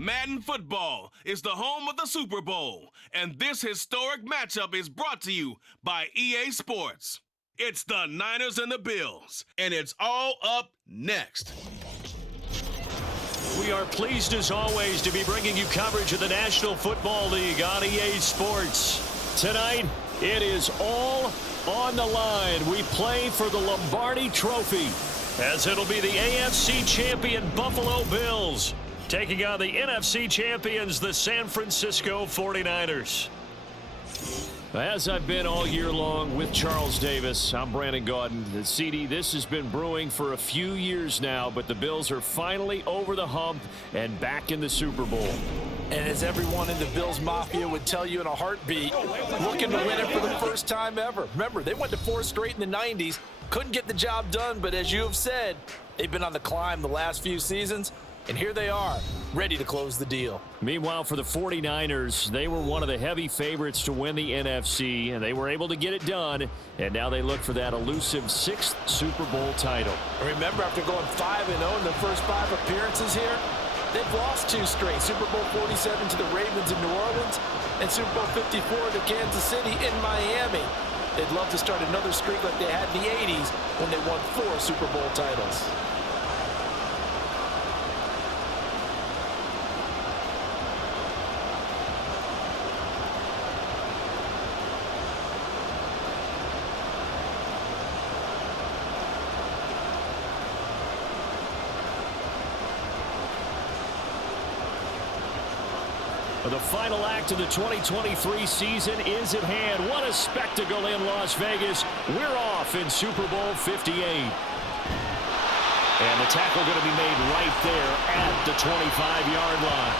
Madden football is the home of the Super Bowl, and this historic matchup is brought to you by EA Sports. It's the Niners and the Bills, and it's all up next. We are pleased as always to be bringing you coverage of the National Football League on EA Sports. Tonight, it is all on the line. We play for the Lombardi Trophy, as it'll be the AFC champion Buffalo Bills taking on the NFC champions, the San Francisco 49ers. As I've been all year long with Charles Davis, I'm Brandon Gaudin. CD, this has been brewing for a few years now, but the Bills are finally over the hump and back in the Super Bowl. And as everyone in the Bills Mafia would tell you in a heartbeat, looking to win it for the first time ever. Remember, they went to 4 straight in the 90s, couldn't get the job done, but as you have said, they've been on the climb the last few seasons. And here they are, ready to close the deal. Meanwhile, for the 49ers, they were one of the heavy favorites to win the NFC, and they were able to get it done. And now they look for that elusive 6th Super Bowl title. Remember, after going 5-0 in their first 5 appearances here, they've lost 2 straight. Super Bowl 47 to the Ravens in New Orleans, and Super Bowl 54 to Kansas City in Miami. They'd love to start another streak like they had in the 80s when they won 4 Super Bowl titles. The final act of the 2023 season is at hand. What a spectacle in Las Vegas. We're off in Super Bowl 58. And the tackle going to be made right there at the 25-yard line.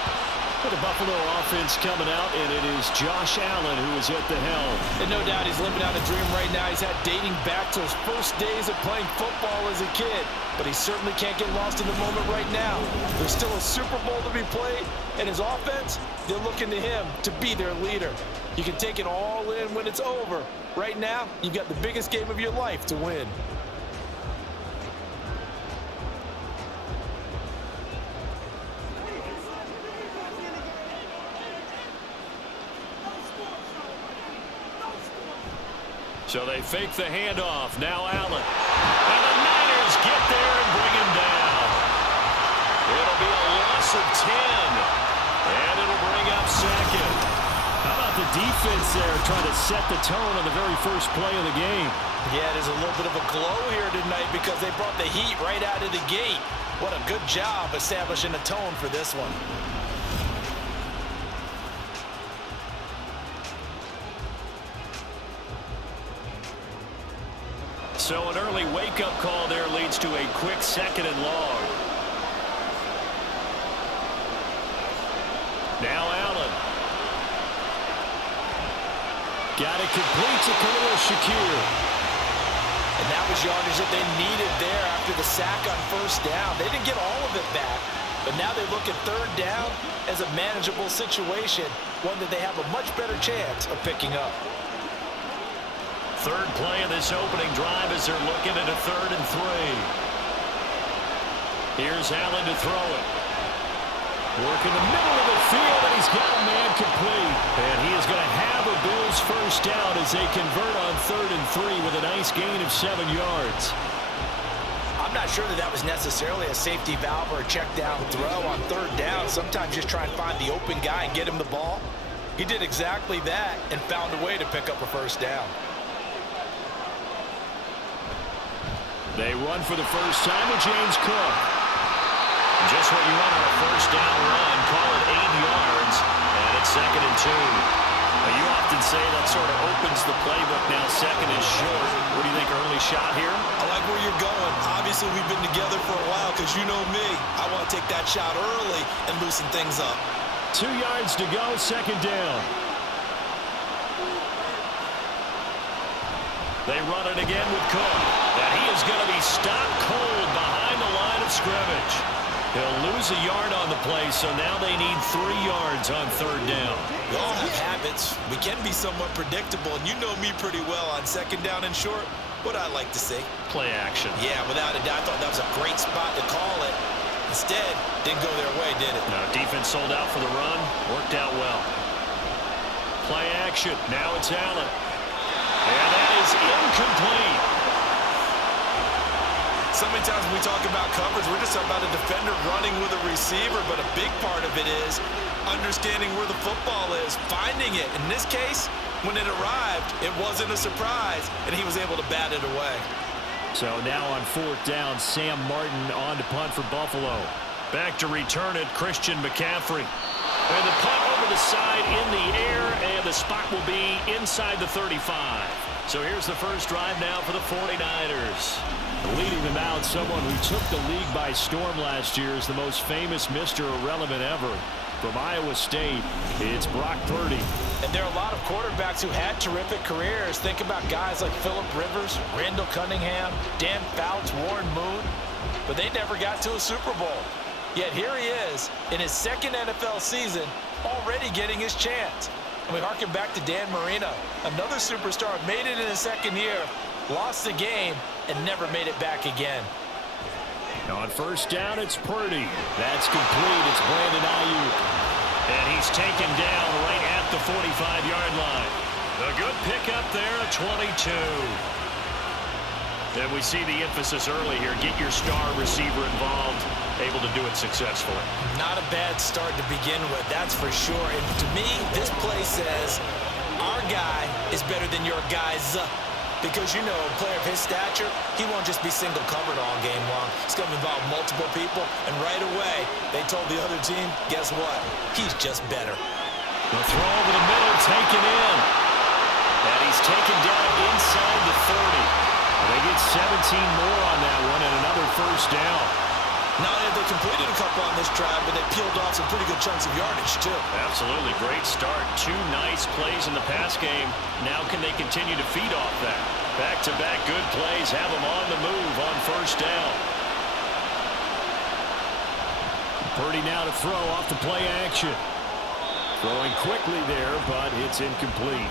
For the Buffalo offense coming out, and it is Josh Allen who is at the helm. And no doubt he's living out a dream right now. He's had dating back to his first days of playing football as a kid. But he certainly can't get lost in the moment right now. There's still a Super Bowl to be played, and his offense, they're looking to him to be their leader. You can take it all in when it's over. Right now, you've got the biggest game of your life to win. So they fake the handoff. Now Allen. And the Niners get there and bring him down. It'll be a loss of 10. And it'll bring up second. How about the defense there trying to set the tone on the very first play of the game? Yeah, there's a little bit of a glow here tonight because they brought the heat right out of the gate. What a good job establishing a tone for this one. So an early wake-up call there leads to a quick 2nd and long. Now Allen. Got it complete to Khalil Shakir. And that was yardage that they needed there after the sack on 1st down. They didn't get all of it back, but now they look at 3rd down as a manageable situation, one that they have a much better chance of picking up. 3rd play of this opening drive as they're looking at a 3rd and 3. Here's Allen to throw it. Work in the middle of the field, and he's got a man complete. And he is going to have a Bills 1st down as they convert on 3rd and 3 with a nice gain of 7 yards. I'm not sure that was necessarily a safety valve or a check down throw on 3rd down. Sometimes just try and find the open guy and get him the ball. He did exactly that and found a way to pick up a 1st down. They run for the first time with James Cook. Just what you want on a 1st down run. Call it 8 yards, and it's 2nd and 2. Now, you often say that sort of opens the playbook. Now 2nd is short. What do you think, early shot here? I like where you're going. Obviously, we've been together for a while because you know me. I want to take that shot early and loosen things up. 2 yards to go, 2nd down. They run it again with Cook. And he is going to be stopped cold behind the line of scrimmage. He'll lose a yard on the play, so now they need 3 yards on 3rd down. We all have habits. We can be somewhat predictable, and you know me pretty well on 2nd down and short. What I like to see. Play action. Yeah, without a doubt. I thought that was a great spot to call it. Instead, didn't go their way, did it? No, defense sold out for the run. Worked out well. Play action. Now it's Allen. And that is incomplete. So many times when we talk about coverage, we're just talking about a defender running with a receiver, but a big part of it is understanding where the football is, finding it. In this case, when it arrived, it wasn't a surprise, and he was able to bat it away. So now on 4th down, Sam Martin on to punt for Buffalo. Back to return it, Christian McCaffrey. And the punt over the side in the air, and the spot will be inside the 35. So here's the first drive now for the 49ers. Leading them out, someone who took the league by storm last year is the most famous Mr. Irrelevant ever. From Iowa State, it's Brock Purdy. And there are a lot of quarterbacks who had terrific careers. Think about guys like Phillip Rivers, Randall Cunningham, Dan Fouts, Warren Moon. But they never got to a Super Bowl. Yet here he is in his second NFL season, already getting his chance. And we harken back to Dan Marino, another superstar, made it in his second year, lost the game, and never made it back again. On 1st down, it's Purdy. That's complete. It's Brandon Ayuk. And he's taken down right at the 45-yard line. A good pickup there, a 22. And we see the emphasis early here. Get your star receiver involved, able to do it successfully. Not a bad start to begin with, that's for sure. And to me, this play says our guy is better than your guy's. Because, you know, a player of his stature, he won't just be single covered all game long. It's going to involve multiple people. And right away, they told the other team, guess what? He's just better. The throw over the middle, taken in. And he's taken down inside the 30. They get 17 more on that one and another 1st down. Not only have they completed a couple on this drive, but they peeled off some pretty good chunks of yardage, too. Absolutely. Great start. 2 nice plays in the pass game. Now can they continue to feed off that? Back-to-back good plays. Have them on the move on 1st down. Purdy now to throw off the play action. Throwing quickly there, but it's incomplete.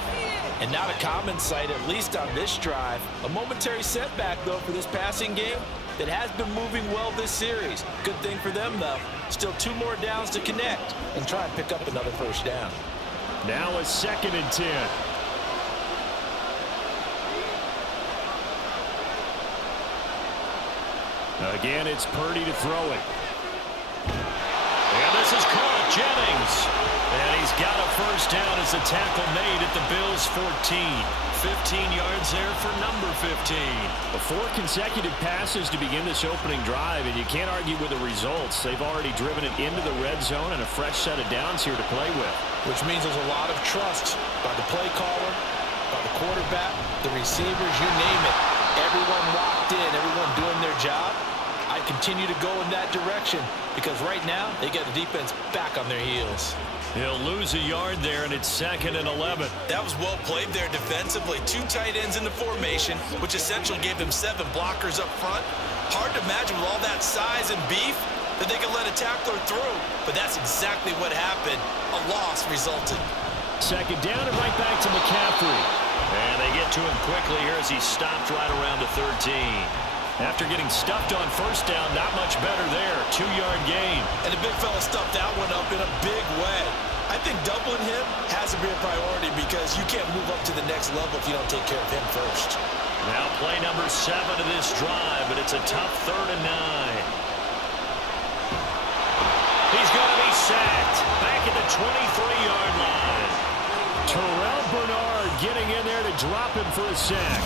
And not a common sight, at least on this drive. A momentary setback, though, for this passing game that has been moving well this series. Good thing for them, though. Still 2 more downs to connect and try and pick up another 1st down. Now a 2nd and 10. Again, it's Purdy to throw it. And this is caught. Jennings. And he's got a 1st down as a tackle made at the Bills' 14. 15 yards there for number 15. 4 consecutive passes to begin this opening drive, and you can't argue with the results. They've already driven it into the red zone and a fresh set of downs here to play with. Which means there's a lot of trust by the play caller, by the quarterback, the receivers, you name it. Everyone locked in, everyone doing their job. I continue to go in that direction because right now they get the defense back on their heels. He'll lose a yard there, and it's 2nd and 11. That was well played there defensively. 2 tight ends in the formation, which essentially gave them 7 blockers up front. Hard to imagine with all that size and beef that they could let a tackler through, but that's exactly what happened. A loss resulted. 2nd down and right back to McCaffrey. And they get to him quickly here as he stopped right around the 13. After getting stuffed on 1st down, not much better there. 2-yard gain. And the big fella stuffed that one up in a big way. I think doubling him has to be a priority because you can't move up to the next level if you don't take care of him first. Now play number 7 of this drive, but it's a tough 3rd and 9. He's going to be sacked. Back at the 23-yard line. Terrell Bernard getting in there to drop him for a sack.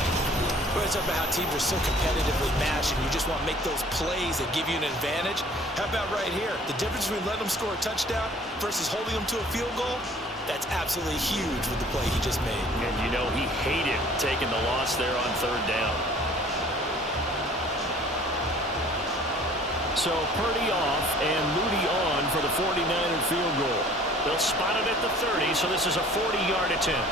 We're talking about how teams are so competitively matched and you just want to make those plays that give you an advantage. How about right here? The difference between letting them score a touchdown versus holding them to a field goal, that's absolutely huge with the play he just made. And you know he hated taking the loss there on 3rd down. So Purdy off and Moody on for the 49er field goal. They'll spot it at the 30, so this is a 40-yard attempt.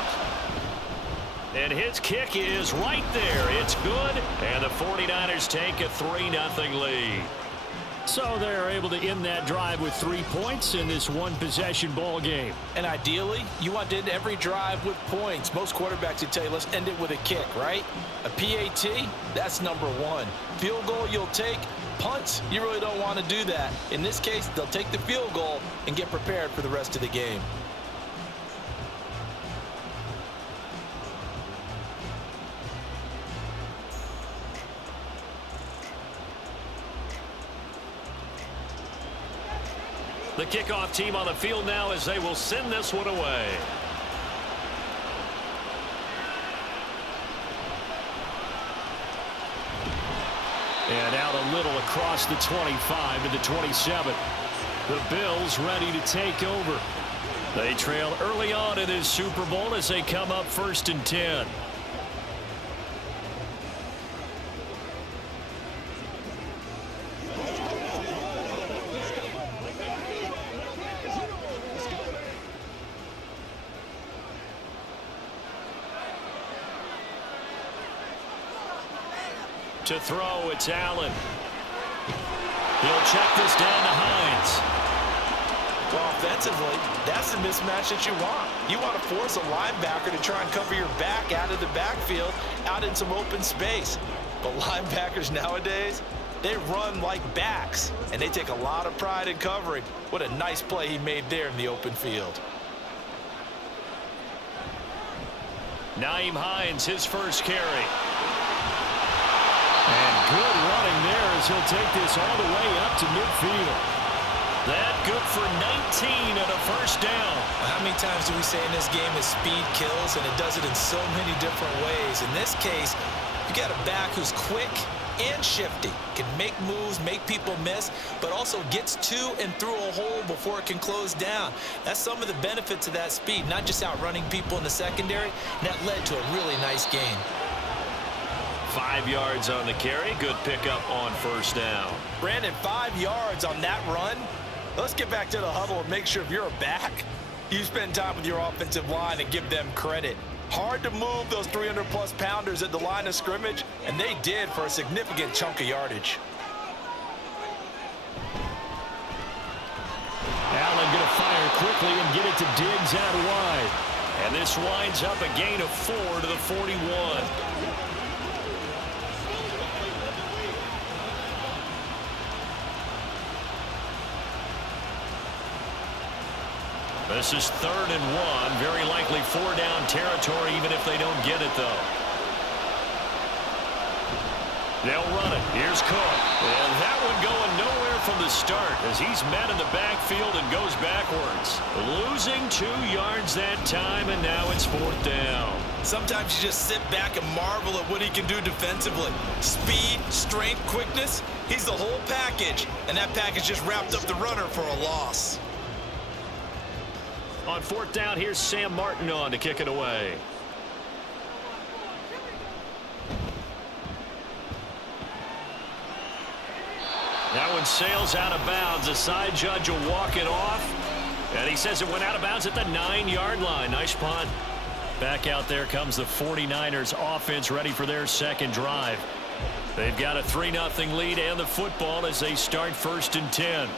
And his kick is right there. It's good, and the 49ers take a 3-0 lead. So they're able to end that drive with 3 points in this one-possession ball game. And ideally, you want to end every drive with points. Most quarterbacks would tell you, let's end it with a kick, right? A PAT, that's number one. Field goal you'll take. Punts, you really don't want to do that. In this case, they'll take the field goal and get prepared for the rest of the game. The kickoff team on the field now as they will send this one away. And out a little across the 25 to the 27. The Bills ready to take over. They trail early on in this Super Bowl as they come up 1st and 10. To throw, it's Allen. He'll check this down to Hines. Well, offensively, that's the mismatch that you want. You want to force a linebacker to try and cover your back out of the backfield, out in some open space. But linebackers nowadays, they run like backs, and they take a lot of pride in covering. What a nice play he made there in the open field. Nyheim Hines, his first carry. And good running there as he'll take this all the way up to midfield. That good for 19 and a first down. How many times do we say in this game that speed kills, and it does it in so many different ways? In this case, you got a back who's quick and shifty, can make moves, make people miss, but also gets to and through a hole before it can close down. That's some of the benefits of that speed, not just outrunning people in the secondary, and that led to a really nice game. 5 yards on the carry. Good pickup on first down. Brandon, 5 yards on that run. Let's get back to the huddle and make sure if you're a back, you spend time with your offensive line and give them credit. Hard to move those 300-plus pounders at the line of scrimmage, and they did for a significant chunk of yardage. Allen going to fire quickly and get it to Diggs out wide. And this winds up a gain of 4 to the 41. This is 3rd and 1. Very likely 4-down territory, even if they don't get it, though. They'll run it. Here's Cook. And that one going nowhere from the start as he's met in the backfield and goes backwards. Losing 2 yards that time, and now it's 4th down. Sometimes you just sit back and marvel at what he can do defensively. Speed, strength, quickness, he's the whole package. And that package just wrapped up the runner for a loss. On 4th down, here's Sam Martin on to kick it away. That one sails out of bounds. The side judge will walk it off. And he says it went out of bounds at the 9-yard line. Nice punt. Back out there comes the 49ers offense ready for their second drive. They've got a 3-0 lead and the football as they start 1st and 10.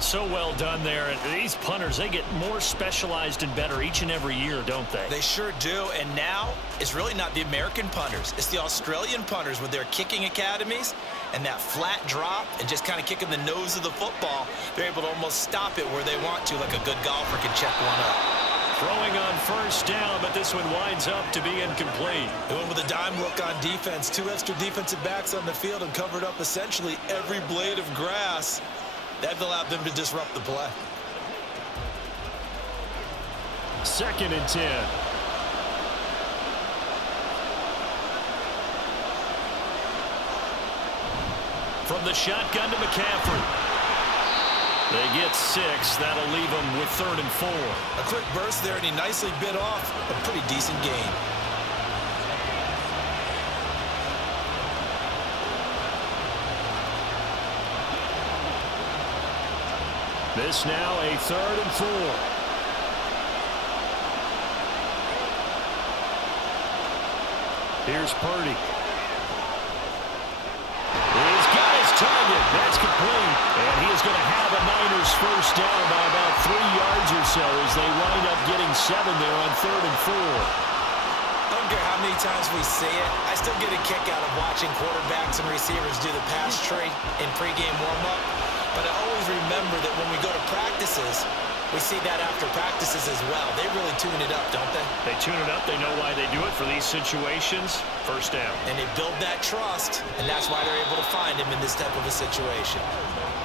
So well done there. And these punters, they get more specialized and better each and every year, don't they? They sure do. And now it's really not the American punters. It's the Australian punters with their kicking academies and that flat drop and just kind of kicking the nose of the football. They're able to almost stop it where they want to, like a good golfer can check one up. Throwing on 1st down, but this one winds up to be incomplete. They went with a dime look on defense. 2 extra defensive backs on the field and covered up essentially every blade of grass. That allowed them to disrupt the play. 2nd and 10. From the shotgun to McCaffrey. They get 6. That'll leave them with 3rd and 4. A quick burst there, and he nicely bit off a pretty decent gain. This now a 3rd and 4. Here's Purdy. He's got his target. That's complete. first down by about 3 yards or so as they wind up getting 7 there on 3rd and 4. I don't care how many times we see it, I still get a kick out of watching quarterbacks and receivers do the pass tree in pregame warm-up. But I always remember that when we go to practices, we see that after practices as well. They really tune it up, don't they? They tune it up. They know why they do it for these situations. First down. And they build that trust, and that's why they're able to find him in this type of a situation.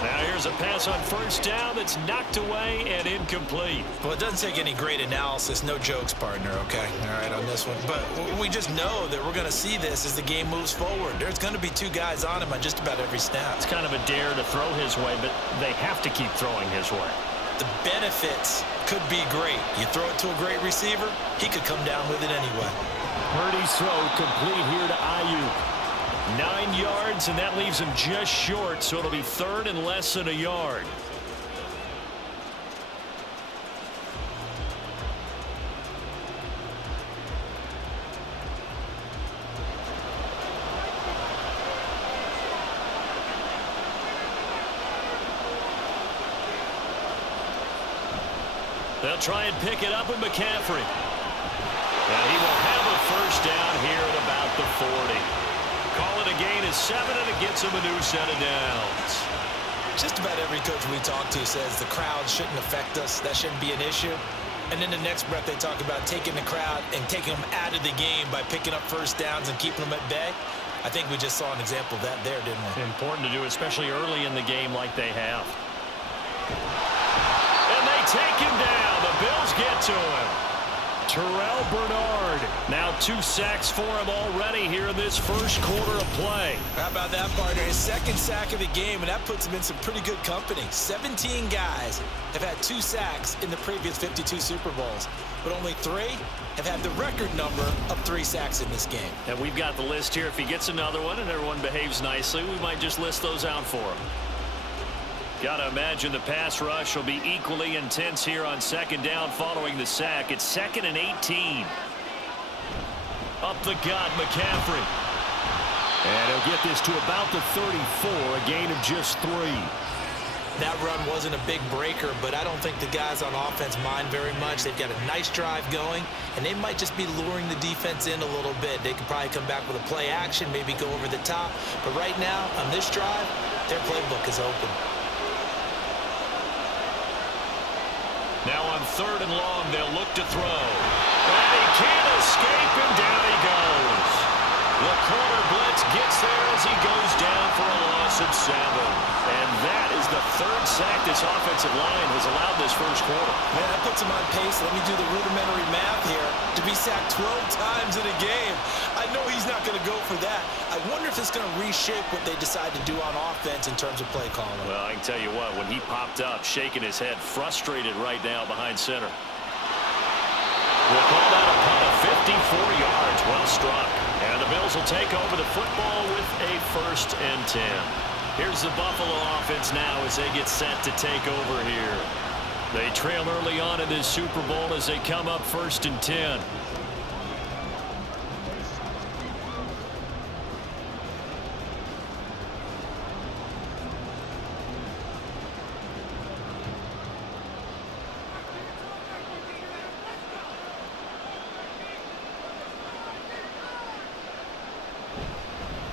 Now here's a pass on first down that's knocked away and incomplete. Well, it doesn't take any great analysis. No jokes, partner, okay? All right, on this one. But we just know that we're going to see this as the game moves forward. There's going to be 2 guys on him on just about every snap. It's kind of a dare to throw his way, but they have to keep throwing his way. The benefits could be great. You throw it to a great receiver, he could come down with it anyway. Purdy's throw complete here to Ayuk. 9 yards, and that leaves him just short, so it'll be 3rd and less than a yard. They'll try and pick it up with McCaffrey. And he will have a first down here at about the 40. Call it a gain of 7, and it gets him a new set of downs. Just about every coach we talk to says the crowd shouldn't affect us. That shouldn't be an issue. And in the next breath, they talk about taking the crowd and taking them out of the game by picking up first downs and keeping them at bay. I think we just saw an example of that there, didn't we? Important to do, especially early in the game like they have. And they take him down. The Bills get to him. Terrell Bernard. Now 2 sacks for him already here in this first quarter of play. How about that, partner? His 2nd sack of the game, and that puts him in some pretty good company. 17 guys have had 2 sacks in the previous 52 Super Bowls, but only 3 have had the record number of 3 sacks in this game. And we've got the list here. If he gets another one and everyone behaves nicely, we might just list those out for him. Got to imagine the pass rush will be equally intense here on 2nd down following the sack. It's 2nd and 18. Up the gut, McCaffrey. And he'll get this to about the 34, a gain of just 3. That run wasn't a big breaker, but I don't think the guys on offense mind very much. They've got a nice drive going, and they might just be luring the defense in a little bit. They could probably come back with a play action, maybe go over the top. But right now, on this drive, their playbook is open. Now on 3rd and long, they'll look to throw. And he can't escape, and down he goes. The corner blitz gets there as he goes down for a loss of 7. And that is the 3rd sack this offensive line has allowed this first quarter. Man, that puts him on pace. Let me do the rudimentary math here. To be sacked 12 times in a game. I know he's not going to go for that. I wonder if it's going to reshape what they decide to do on offense in terms of play calling. Well, I can tell you what, when he popped up, shaking his head, frustrated right now behind center. We'll call that a punt of 54 yards. Well struck. And the Bills will take over the football with a 1st and 10. Here's the Buffalo offense now as they get set to take over here. They trail early on in this Super Bowl as they come up 1st and 10.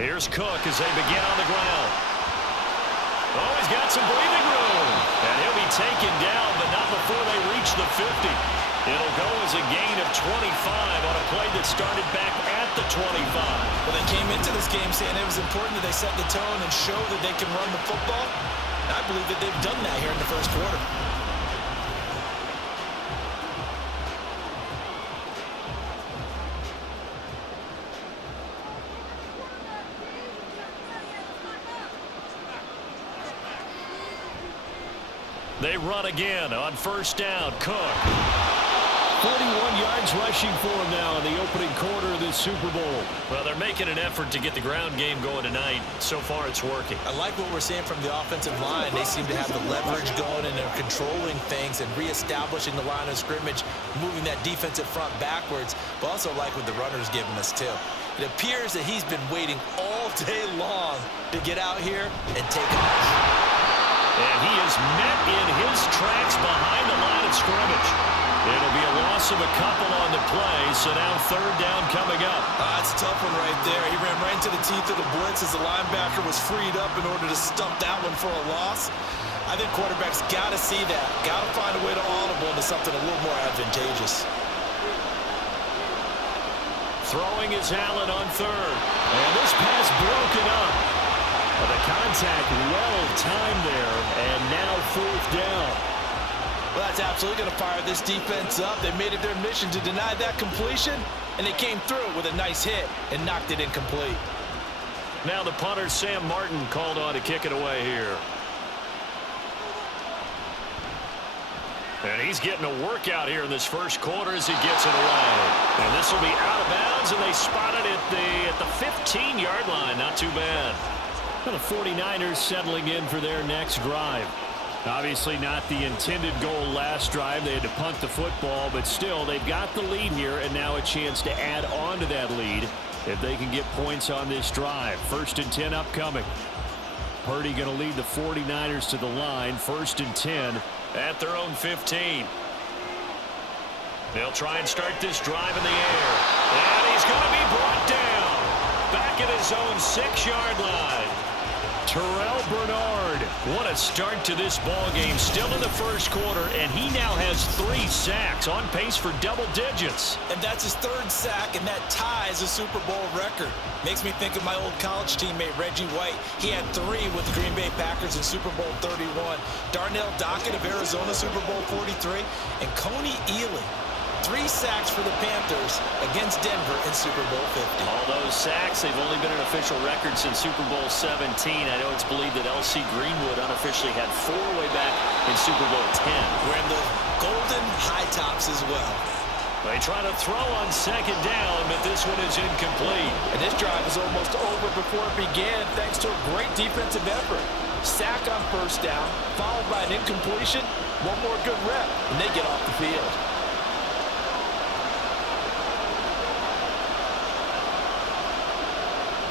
Here's Cook as they begin on the ground. Oh, he's got some breathing room. And he'll be taken down, but not before they reach the 50. It'll go as a gain of 25 on a play that started back at the 25. Well, they came into this game saying it was important that they set the tone and show that they can run the football. And I believe that they've done that here in the first quarter. They run again on 1st down. Cook. 41 yards rushing for him now in the opening quarter of this Super Bowl. Well, they're making an effort to get the ground game going tonight. So far, it's working. I like what we're seeing from the offensive line. They seem to have the leverage going, and they're controlling things and reestablishing the line of scrimmage, moving that defensive front backwards, but also like what the runner's giving us, too. It appears that he's been waiting all day long to get out here and take off. And he is met in his tracks behind the line of scrimmage. It'll be a loss of a couple on the play, so now third down coming up. That's a tough one right there. He ran right into the teeth of the blitz as the linebacker was freed up in order to stump that one for a loss. I think quarterbacks got to see that. Got to find a way to audible into something a little more advantageous. Throwing is Allen on third. And this pass broken up. But the contact well timed there, and now fourth down. Well, that's absolutely going to fire this defense up. They made it their mission to deny that completion, and they came through with a nice hit and knocked it incomplete. Now the punter, Sam Martin, called on to kick it away here. And he's getting a workout here in this first quarter as he gets it away. And this will be out of bounds, and they spot it at the 15-yard line. Not too bad. And the 49ers settling in for their next drive. Obviously not the intended goal last drive. They had to punt the football, but still they've got the lead here, and now a chance to add on to that lead if they can get points on this drive. 1st and 10 upcoming. Purdy going to lead the 49ers to the line. 1st and 10 at their own 15. They'll try and start this drive in the air. And he's going to be brought down. Back at his own 6-yard line. Terrell Bernard, what a start to this ball game. Still in the first quarter, and he now has 3 sacks, on pace for double digits. And that's his 3rd sack, and that ties a Super Bowl record. Makes me think of my old college teammate, Reggie White. He had 3 with the Green Bay Packers in Super Bowl 31. Darnell Dockett of Arizona, Super Bowl 43. And Coney Ealy, 3 sacks for the Panthers against Denver in Super Bowl 50. All those sacks, they've only been an official record since Super Bowl 17. I know it's believed that L.C. Greenwood unofficially had 4 way back in Super Bowl 10. Wearing the golden high tops as well. They try to throw on 2nd down, but this one is incomplete. And this drive is almost over before it began thanks to a great defensive effort. Sack on 1st down, followed by an incompletion. One more good rep, and they get off the field.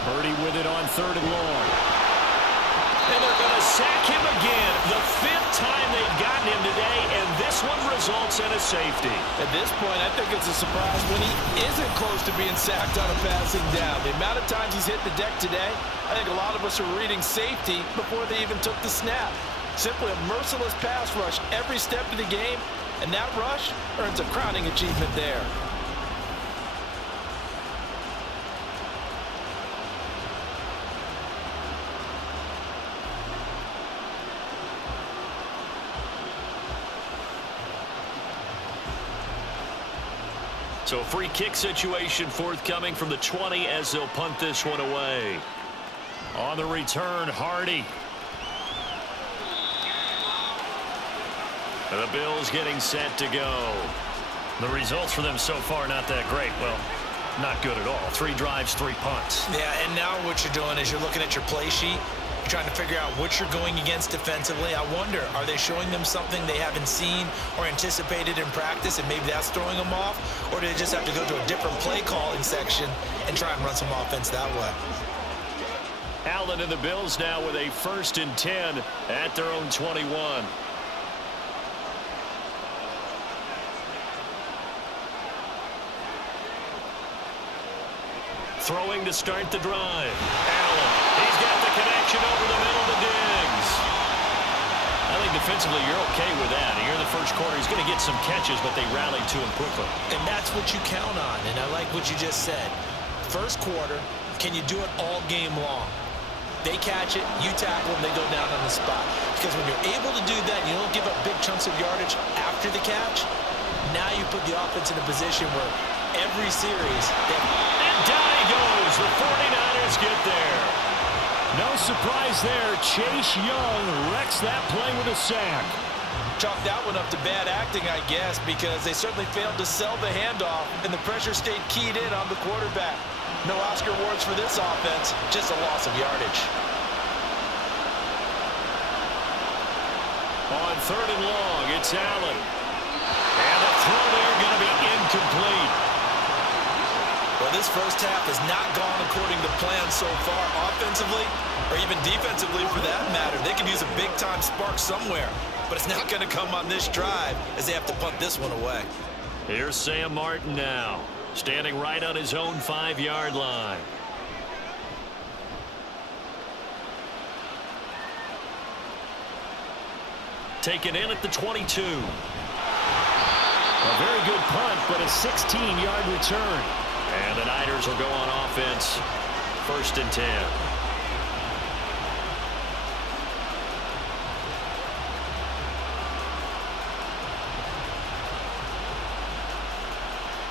Purdy with it on 3rd and long. And they're going to sack him again. The 5th time they've gotten him today, and this one results in a safety. At this point, I think it's a surprise when he isn't close to being sacked on a passing down. The amount of times he's hit the deck today, I think a lot of us are reading safety before they even took the snap. Simply a merciless pass rush every step of the game, and that rush earns a crowning achievement there. So a free kick situation forthcoming from the 20 as they'll punt this one away. On the return, Hardy. The Bills getting set to go. The results for them so far not that great. Well, not good at all. 3 drives, 3 punts. Yeah, and now what you're doing is you're looking at your play sheet. You're trying to figure out what you're going against defensively. I wonder, are they showing them something they haven't seen or anticipated in practice, and maybe that's throwing them off? Or do they just have to go to a different play calling section and try and run some offense that way? Allen and the Bills now with a 1st and 10 at their own 21. Throwing to start the drive. Allen, he's got the connection over the middle to Diggs. I think defensively you're okay with that. Here in the first quarter, he's going to get some catches, but they rallied to him quickly. And that's what you count on, and I like what you just said. First quarter, can you do it all game long? They catch it, you tackle them, they go down on the spot. Because when you're able to do that, you don't give up big chunks of yardage after the catch, now you put the offense in a position where every series... And down he goes. The 49ers get there. No surprise there. Chase Young wrecks that play with a sack. Chalk that one up to bad acting, I guess, because they certainly failed to sell the handoff, and the pressure stayed keyed in on the quarterback. No Oscar awards for this offense, just a loss of yardage. On 3rd and long, it's Allen. And the throw there going to be incomplete. Well, Well, this first half has not gone according to plan so far, offensively or even defensively for that matter. They could use a big-time spark somewhere, but it's not going to come on this drive as they have to punt this one away. Here's Sam Martin now, standing right on his own 5-yard line. Taken in at the 22. A very good punt, but a 16-yard return. And the Niners will go on offense, 1st and 10.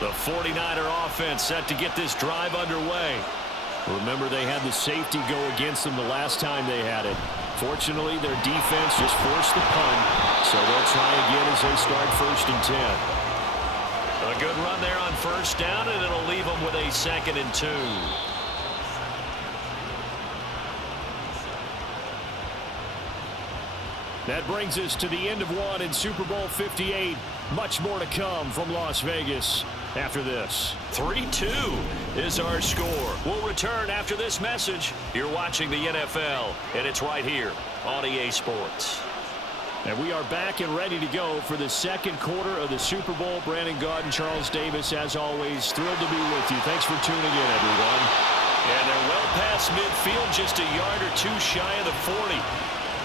The 49er offense set to get this drive underway. Remember, they had the safety go against them the last time they had it. Fortunately, their defense just forced the punt, so they'll try again as they start 1st and 10. A good run there on 1st down, and it'll leave them with a 2nd and 2. That brings us to the end of one in Super Bowl 58. Much more to come from Las Vegas after this. 3-2 is our score. We'll return after this message. You're watching the NFL, and it's right here on EA Sports. And we are back and ready to go for the second quarter of the Super Bowl. Brandon Gaud and Charles Davis, as always, thrilled to be with you. Thanks for tuning in, everyone. And they're well past midfield, just a yard or two shy of the 40.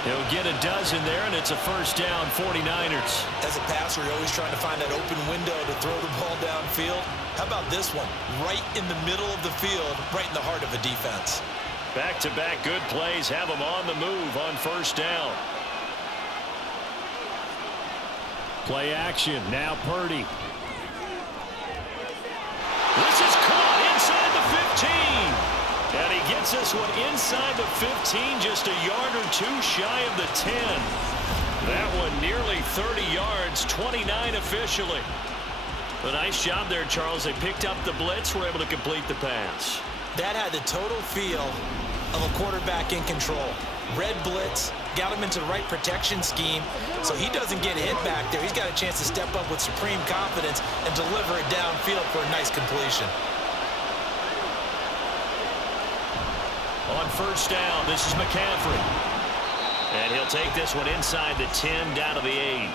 He'll get a dozen there, and it's a 1st down, 49ers. As a passer, you're always trying to find that open window to throw the ball downfield. How about this one? Right in the middle of the field, right in the heart of a defense. Back-to-back good plays have them on the move on 1st down. Play action. Now Purdy. This is caught inside the 15. And he gets this one inside the 15, just a yard or two shy of the 10. That one nearly 30 yards, 29 officially. A nice job there, Charles. They picked up the blitz, were able to complete the pass. That had the total feel of a quarterback in control. Red blitz, got him into the right protection scheme, so he doesn't get hit back there. He's got a chance to step up with supreme confidence and deliver it downfield for a nice completion. On 1st down, this is McCaffrey. And he'll take this one inside the 10, down to the 8.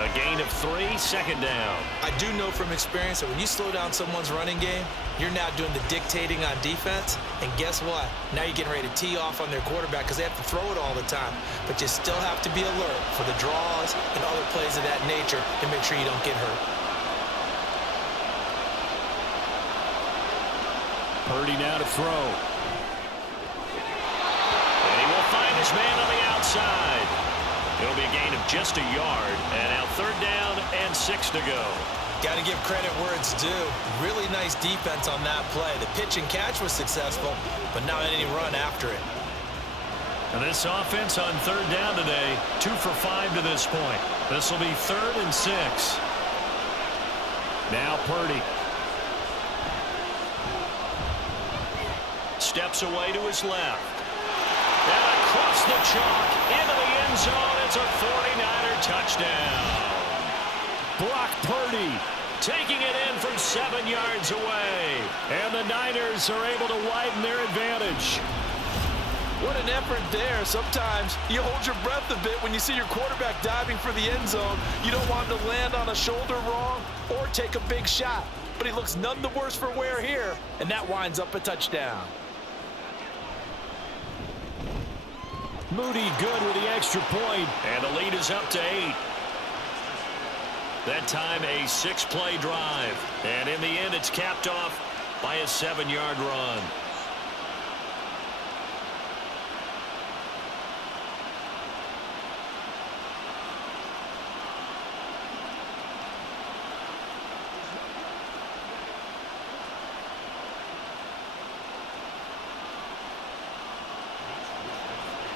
A gain of 3, 2nd down. I do know from experience that when you slow down someone's running game, you're now doing the dictating on defense. And guess what? Now you're getting ready to tee off on their quarterback because they have to throw it all the time. But you still have to be alert for the draws and other plays of that nature to make sure you don't get hurt. Purdy now to throw. And he will find his man on the outside. It'll be a gain of just a yard. And now 3rd down and 6 to go. Got to give credit where it's due. Really nice defense on that play. The pitch and catch was successful, but not any run after it. And this offense on 3rd down today, 2 for 5 to this point. This will be 3rd and 6. Now Purdy. Steps away to his left. And across the chalk into the end zone. It's a 49er touchdown. Brock Purdy taking it in from 7 yards away. And the Niners are able to widen their advantage. What an effort there. Sometimes you hold your breath a bit when you see your quarterback diving for the end zone. You don't want him to land on a shoulder wrong or take a big shot. But he looks none the worse for wear here, and that winds up a touchdown. Moody good with the extra point, and the lead is up to 8. That time a 6-play drive, and in the end it's capped off by a 7-yard run.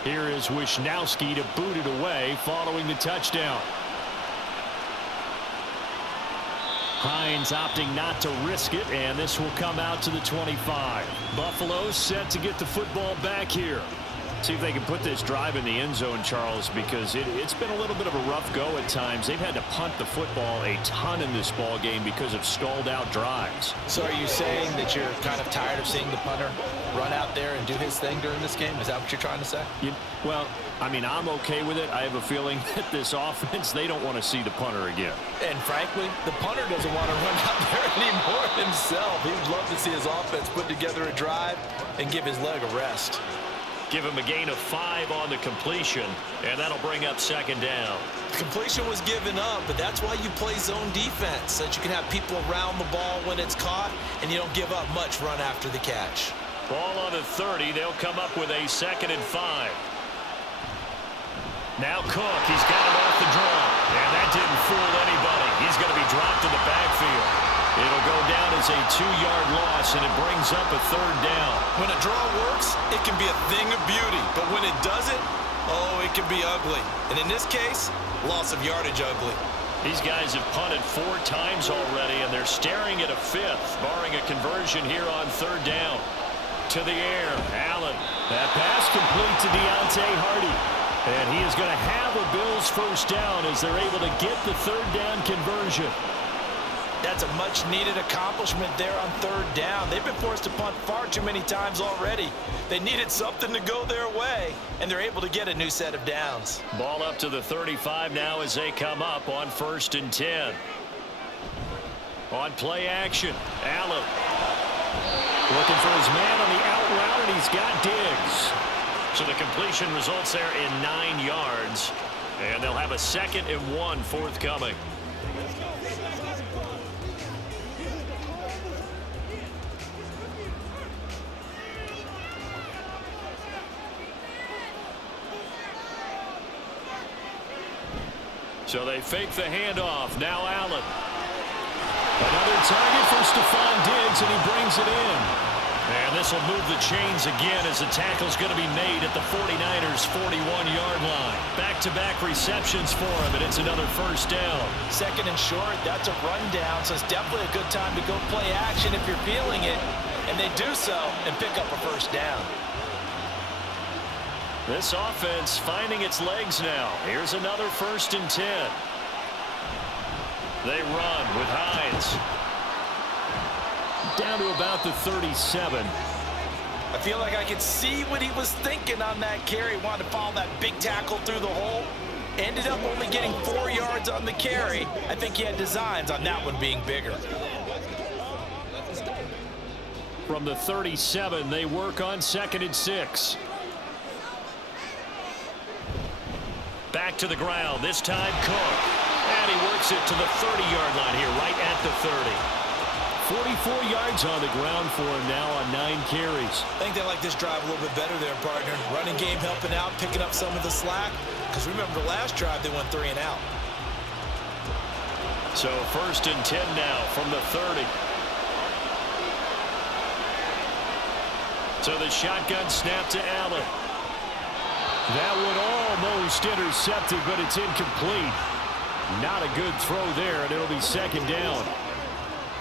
Here is Wisnowski to boot it away following the touchdown. Hines opting not to risk it, and this will come out to the 25. Buffalo set to get the football back here. See if they can put this drive in the end zone, Charles, because it's been a little bit of a rough go at times. They've had to punt the football a ton in this ball game because of stalled out drives. So are you saying that you're kind of tired of seeing the punter run out there and do his thing during this game? Is that what you're trying to say? Well, I mean, I'm okay with it. I have a feeling that this offense, they don't want to see the punter again. And frankly, the punter doesn't want to run out there anymore himself. He'd love to see his offense put together a drive and give his leg a rest. Give him a gain of 5 on the completion, and that'll bring up second down. The completion was given up, but that's why you play zone defense, so that you can have people around the ball when it's caught, and you don't give up much run after the catch. Ball on the 30. They'll come up with a 2nd and 5. Now Cook, he's got it off the draw, and that didn't fool anybody. He's going to be dropped in the backfield. It'll go down as a 2-yard loss, and it brings up a 3rd down. When a draw works, it can be a thing of beauty, but when it doesn't, oh, it can be ugly. And in this case, loss of yardage ugly. These guys have punted 4 times already, and they're staring at a 5th, barring a conversion here on 3rd down. To the air, Allen. That pass complete to Deontay Hardy. And he is going to have a Bills 1st down as they're able to get the 3rd down conversion. That's a much-needed accomplishment there on 3rd down. They've been forced to punt far too many times already. They needed something to go their way, and they're able to get a new set of downs. Ball up to the 35 now as they come up on 1st and 10. On play action, Allen. Looking for his man on the out route, and he's got Diggs. So the completion results there in 9 yards, and they'll have a 2nd and 1 forthcoming. So they fake the handoff. Now Allen. Another target for Stephon Diggs, and he brings it in. And this will move the chains again as the tackle's going to be made at the 49ers' 41-yard line. Back-to-back receptions for him, and it's another 1st down. 2nd and short, that's a rundown, so it's definitely a good time to go play action if you're feeling it. And they do so and pick up a 1st down. This offense finding its legs now. Here's another 1st and 10. They run with Hines. Down to about the 37. I feel like I could see what he was thinking on that carry. Wanted to follow that big tackle through the hole. Ended up only getting 4 yards on the carry. I think he had designs on that one being bigger. From the 37, they work on 2nd and 6. Back to the ground, this time Cook. And he works it to the 30-yard line here, right at the 30. 44 yards on the ground for him now on 9 carries. I think they like this drive a little bit better there, partner. Running game helping out, picking up some of the slack. Because remember the last drive, they went 3 and out. So 1st and 10 now from the 30. So the shotgun snap to Allen. That one almost intercepted, but it's incomplete. Not a good throw there, and it'll be 2nd down.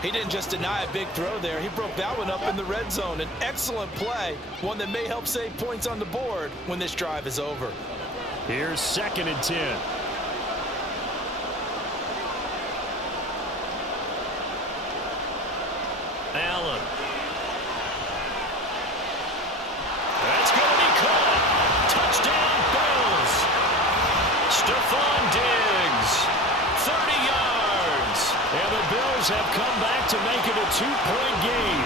He didn't just deny a big throw there. He broke that one up in the red zone. An excellent play, one that may help save points on the board when this drive is over. Here's 2nd and 10. Allen. That's going to be caught. Touchdown, Bills. Stephon Diggs. 30 yards. And the Bills have come back to make it a 2-point game.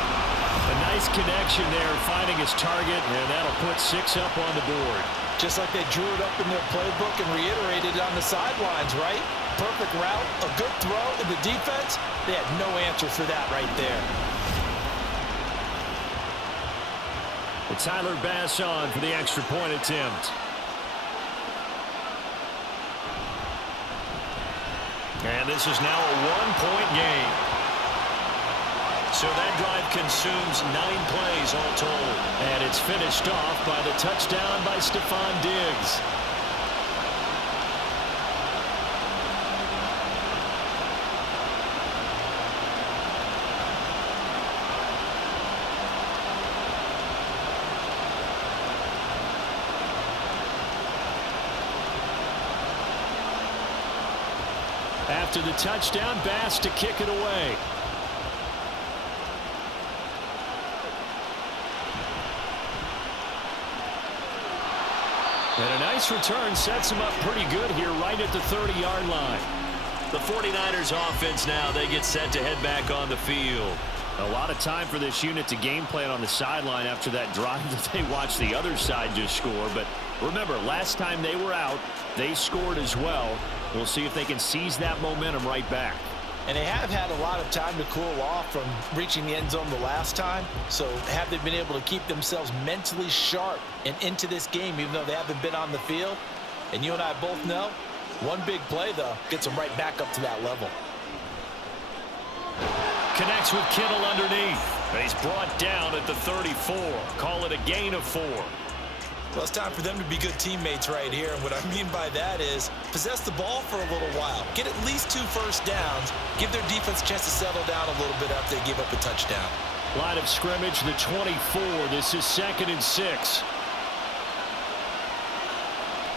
A nice connection there, finding his target, and that'll put 6 up on the board. Just like they drew it up in their playbook and reiterated it on the sidelines, right? Perfect route, a good throw, and the defense, they had no answer for that right there. Tyler Bass on for the extra point attempt. And this is now a 1-point game. So that drive consumes 9 plays all told. And it's finished off by the touchdown by Stephon Diggs. After the touchdown, Bass to kick it away. And a nice return sets him up pretty good here right at the 30-yard line. The 49ers offense now, they get set to head back on the field. A lot of time for this unit to game plan on the sideline after that drive that they watched the other side just score. But remember, last time they were out, they scored as well. We'll see if they can seize that momentum right back. And they have had a lot of time to cool off from reaching the end zone the last time. So have they been able to keep themselves mentally sharp and into this game even though they haven't been on the field? And you and I both know, one big play, though, gets them right back up to that level. Connects with Kittle underneath. He's brought down at the 34. Call it a gain of 4. Well, it's time for them to be good teammates right here. And what I mean by that is possess the ball for a little while. Get at least 2 first downs. Give their defense a chance to settle down a little bit after they give up a touchdown. Line of scrimmage, the 24. This is 2nd and 6.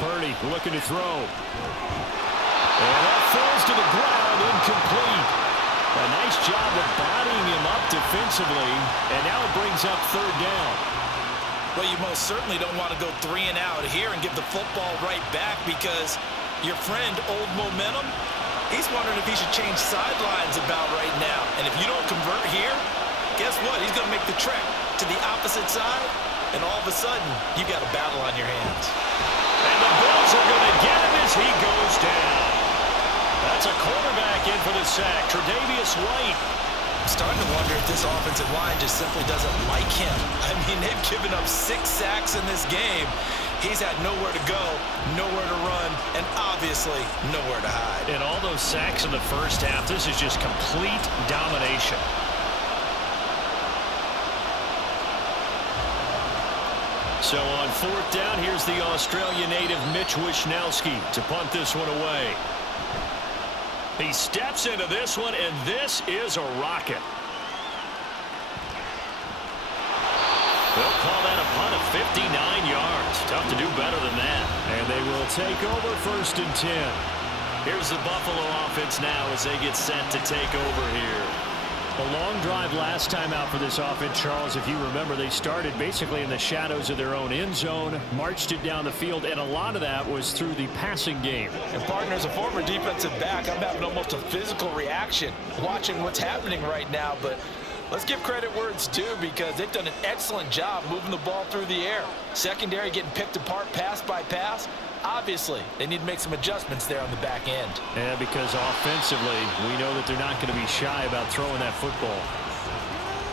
Purdy looking to throw. And that falls to the ground, incomplete. A nice job of bodying him up defensively. And now it brings up 3rd down. Well, you most certainly don't want to go 3 and out here and give the football right back because your friend, Old Momentum, he's wondering if he should change sidelines about right now. And if you don't convert here, guess what? He's going to make the trek to the opposite side, and all of a sudden, you got a battle on your hands. And the Bills are going to get him as he goes down. That's a quarterback in for the sack, Tre'Davious White. I'm starting to wonder if this offensive line just simply doesn't like him. I mean, they've given up 6 sacks in this game. He's had nowhere to go, nowhere to run, and obviously nowhere to hide. And all those sacks in the first half, this is just complete domination. So on 4th down, here's the Australian native Mitch Wishnowsky to punt this one away. He steps into this one, and this is a rocket. They'll call that a punt of 59 yards. Tough to do better than that. And they will take over 1st and 10. Here's the Buffalo offense now as they get set to take over here. A long drive last time out for this offense, Charles. If you remember, they started basically in the shadows of their own end zone, marched it down the field, and a lot of that was through the passing game. And partner, as a former defensive back, I'm having almost a physical reaction watching what's happening right now. But let's give credit where it's due because they've done an excellent job moving the ball through the air. Secondary getting picked apart pass by pass. Obviously, they need to make some adjustments there on the back end. Yeah, because offensively, we know that they're not going to be shy about throwing that football.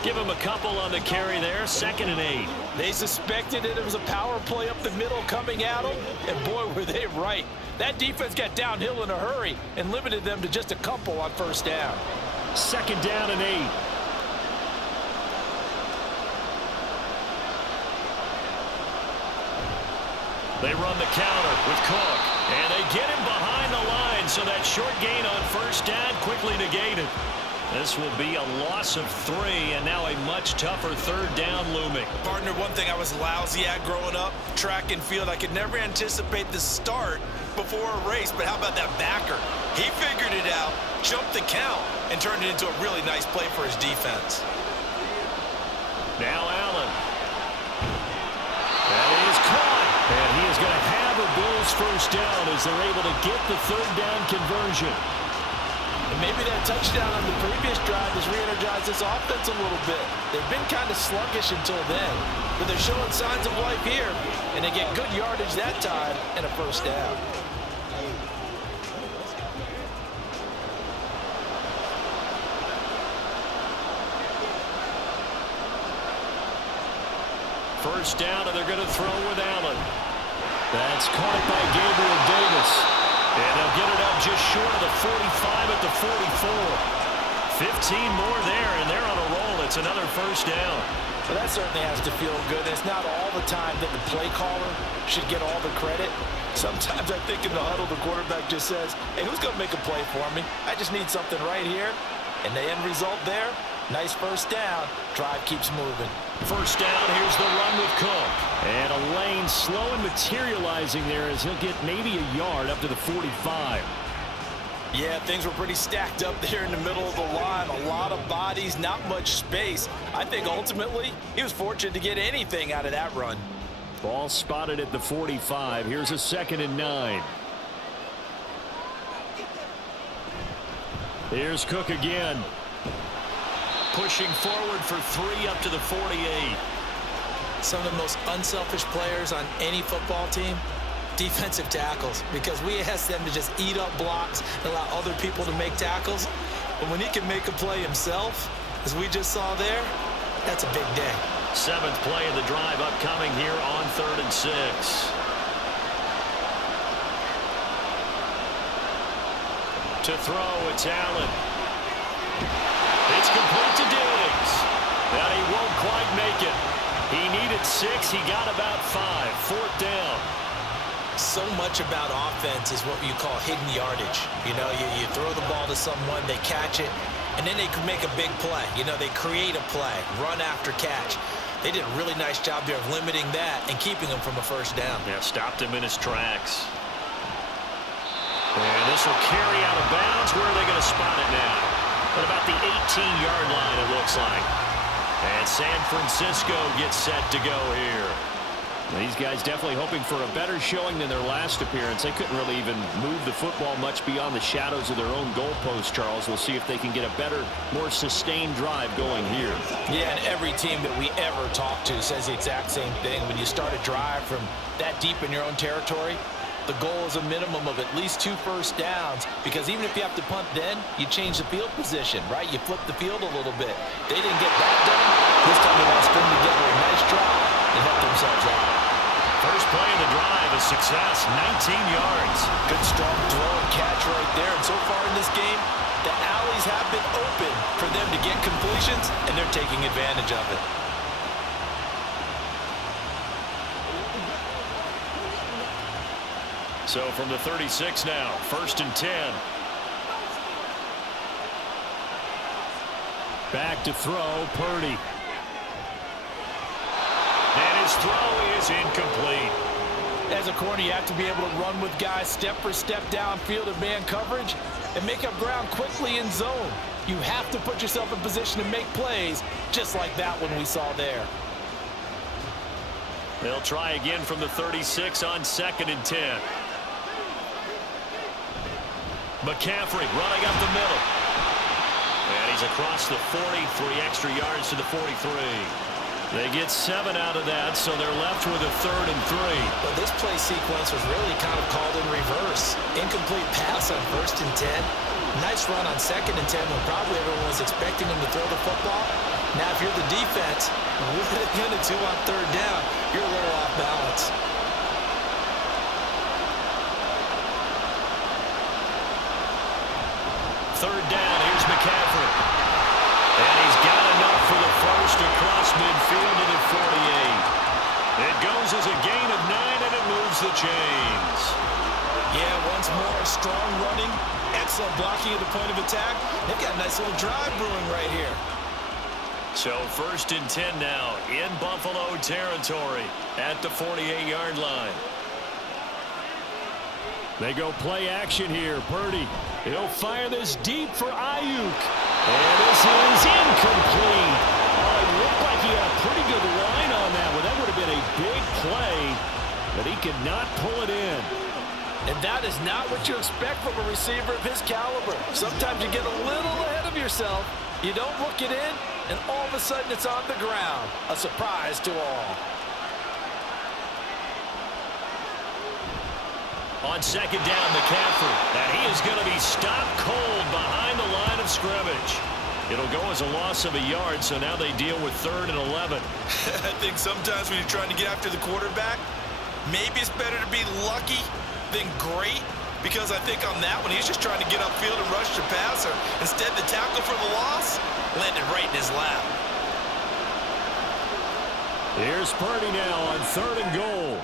Give him a couple on the carry there, 2nd and 8. They suspected it was a power play up the middle coming at them, and boy, were they right. That defense got downhill in a hurry and limited them to just a couple on 1st down. 2nd down and 8. They run the counter with Cook, and they get him behind the line, so that short gain on 1st down quickly negated. This will be a loss of 3, and now a much tougher 3rd down looming. Partner, one thing I was lousy at growing up, track and field, I could never anticipate the start before a race, but how about that backer? He figured it out, jumped the count, and turned it into a really nice play for his defense. Now Allen. That is caught. And he is going to have a Bills 1st down as they're able to get the 3rd down conversion. And maybe that touchdown on the previous drive has re-energized this offense a little bit. They've been kind of sluggish until then, but they're showing signs of life here, and they get good yardage that time and a 1st down. First down, and they're going to throw with Allen. That's caught by Gabriel Davis. And they'll get it up just short of the 45 at the 44. 15 more there, and they're on a roll. It's another 1st down. Well, that certainly has to feel good. It's not all the time that the play caller should get all the credit. Sometimes I think in the huddle, the quarterback just says, hey, who's going to make a play for me? I just need something right here. And the end result there, nice 1st down. Drive keeps moving. 1st down, here's the run with Cook. And a lane slow and materializing there as he'll get maybe a yard up to the 45. Yeah, things were pretty stacked up there in the middle of the line. A lot of bodies, not much space. I think ultimately he was fortunate to get anything out of that run. Ball spotted at the 45. Here's a 2nd and 9. Here's Cook again. Pushing forward for 3 up to the 48. Some of the most unselfish players on any football team, defensive tackles, because we ask them to just eat up blocks and allow other people to make tackles. But when he can make a play himself, as we just saw there, that's a big day. 7th play of the drive upcoming here on 3rd and 6. To throw, it's Allen. It's complete to Diggs. But he won't quite make it. He needed 6. He got about 5. 4th down. So much about offense is what you call hidden yardage. You know, you throw the ball to someone, they catch it, and then they can make a big play. You know, they create a play, run after catch. They did a really nice job there of limiting that and keeping him from a 1st down. Yeah, stopped him in his tracks. And this will carry out of bounds. Where are they going to spot it now? At about the 18-yard line, it looks like. And San Francisco gets set to go here. These guys definitely hoping for a better showing than their last appearance. They couldn't really even move the football much beyond the shadows of their own goalpost, Charles. We'll see if they can get a better, more sustained drive going here. Yeah, and every team that we ever talk to says the exact same thing. When you start a drive from that deep in your own territory, the goal is a minimum of at least 2 first downs, because even if you have to punt then, you change the field position, right? You flip the field a little bit. They didn't get that done. This time they want to string together a nice drive and help themselves out. First play of the drive, a success, 19 yards. Good strong throw and catch right there. And so far in this game, the alleys have been open for them to get completions, and they're taking advantage of it. So from the 36 now, 1st and 10. Back to throw, Purdy. And his throw is incomplete. As a corner, you have to be able to run with guys step for step downfield in man coverage and make up ground quickly in zone. You have to put yourself in position to make plays, just like that one we saw there. They'll try again from the 36 on 2nd and 10. McCaffrey running up the middle. And he's across the 40, 3 extra yards to the 43. They get 7 out of that, so they're left with a 3rd and 3. But this play sequence was really kind of called in reverse. Incomplete pass on 1st and 10. Nice run on 2nd and 10 when probably everyone was expecting him to throw the football. Now, if you're the defense, what are they going to do on 3rd down? You're a little off balance. Third down, here's McCaffrey. And he's got enough for the first across midfield to the 48. It goes as a gain of 9, and it moves the chains. Yeah, once more, strong running, excellent blocking at the point of attack. They've got a nice little drive brewing right here. So 1st and 10 now in Buffalo territory at the 48-yard line. They go play action here. Purdy. He'll fire this deep for Ayuk. And this is incomplete. Oh, it looked like he had a pretty good line on that one. That would have been a big play, but he could not pull it in. And that is not what you expect from a receiver of his caliber. Sometimes you get a little ahead of yourself. You don't look it in, and all of a sudden it's on the ground. A surprise to all. On 2nd down, McCaffrey. And he is going to be stopped cold behind the line of scrimmage. It'll go as a loss of a yard, so now they deal with 3rd and 11. I think sometimes when you're trying to get after the quarterback, maybe it's better to be lucky than great, because I think on that one, he's just trying to get upfield and rush the passer. Instead, the tackle for the loss landed right in his lap. Here's Purdy now on 3rd and goal.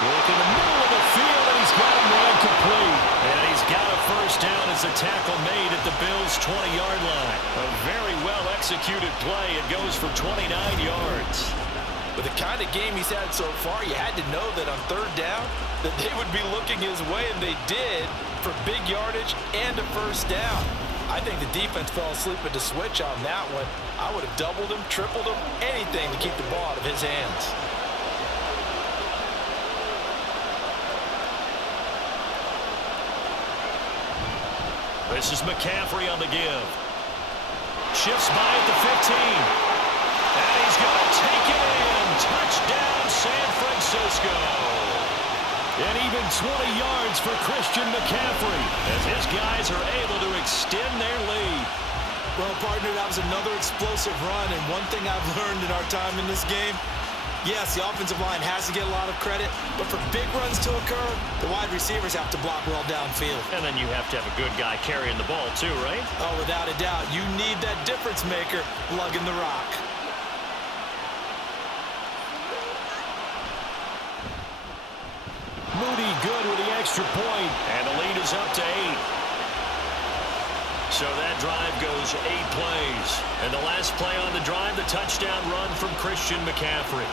Look in the middle of the field, and he's got him ran complete. And he's got a first down as the tackle made at the Bills' 20-yard line. A very well-executed play. It goes for 29 yards. With the kind of game he's had so far, you had to know that on third down that they would be looking his way, and they did, for big yardage and a first down. I think the defense fell asleep at the switch on that one. I would have doubled him, tripled him, anything to keep the ball out of his hands. This is McCaffrey on the give. Shifts by at the 15. And he's going to take it in. Touchdown, San Francisco. And even 20 yards for Christian McCaffrey as his guys are able to extend their lead. Well, partner, that was another explosive run, and one thing I've learned in our time in this game, yes, the offensive line has to get a lot of credit, but for big runs to occur, the wide receivers have to block well downfield. And then you have to have a good guy carrying the ball too, right? Oh, without a doubt. You need that difference maker lugging the rock. Moody good with the extra point, and the lead is up to 8. So that drive goes 8 plays. And the last play on the drive, the touchdown run from Christian McCaffrey.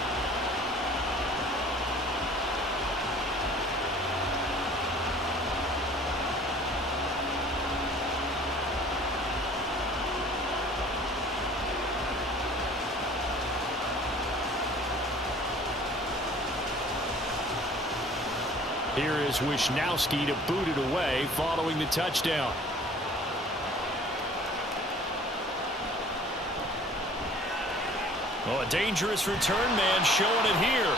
Here is Wisnowski to boot it away following the touchdown. Oh, a dangerous return man showing it here.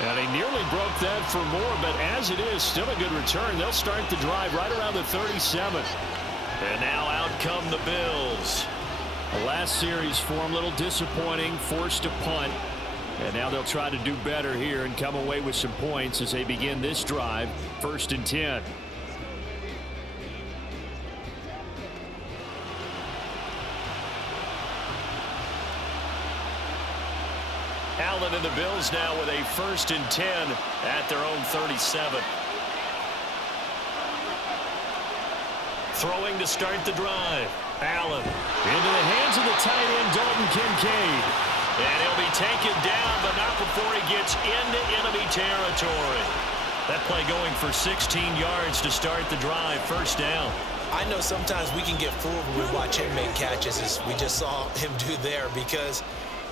And he nearly broke that for more, but as it is, still a good return. They'll start the drive right around the 37. And now out come the Bills. The last series for them, a little disappointing, forced to punt. And now they'll try to do better here and come away with some points as they begin this drive, 1st and 10. Allen and the Bills now with a 1st and 10 at their own 37. Throwing to start the drive. Allen into the hands of the tight end, Dalton Kincaid. And he'll be taken down, but not before he gets into enemy territory. That play going for 16 yards to start the drive, 1st down. I know sometimes we can get fooled when we watch him make catches, as we just saw him do there, because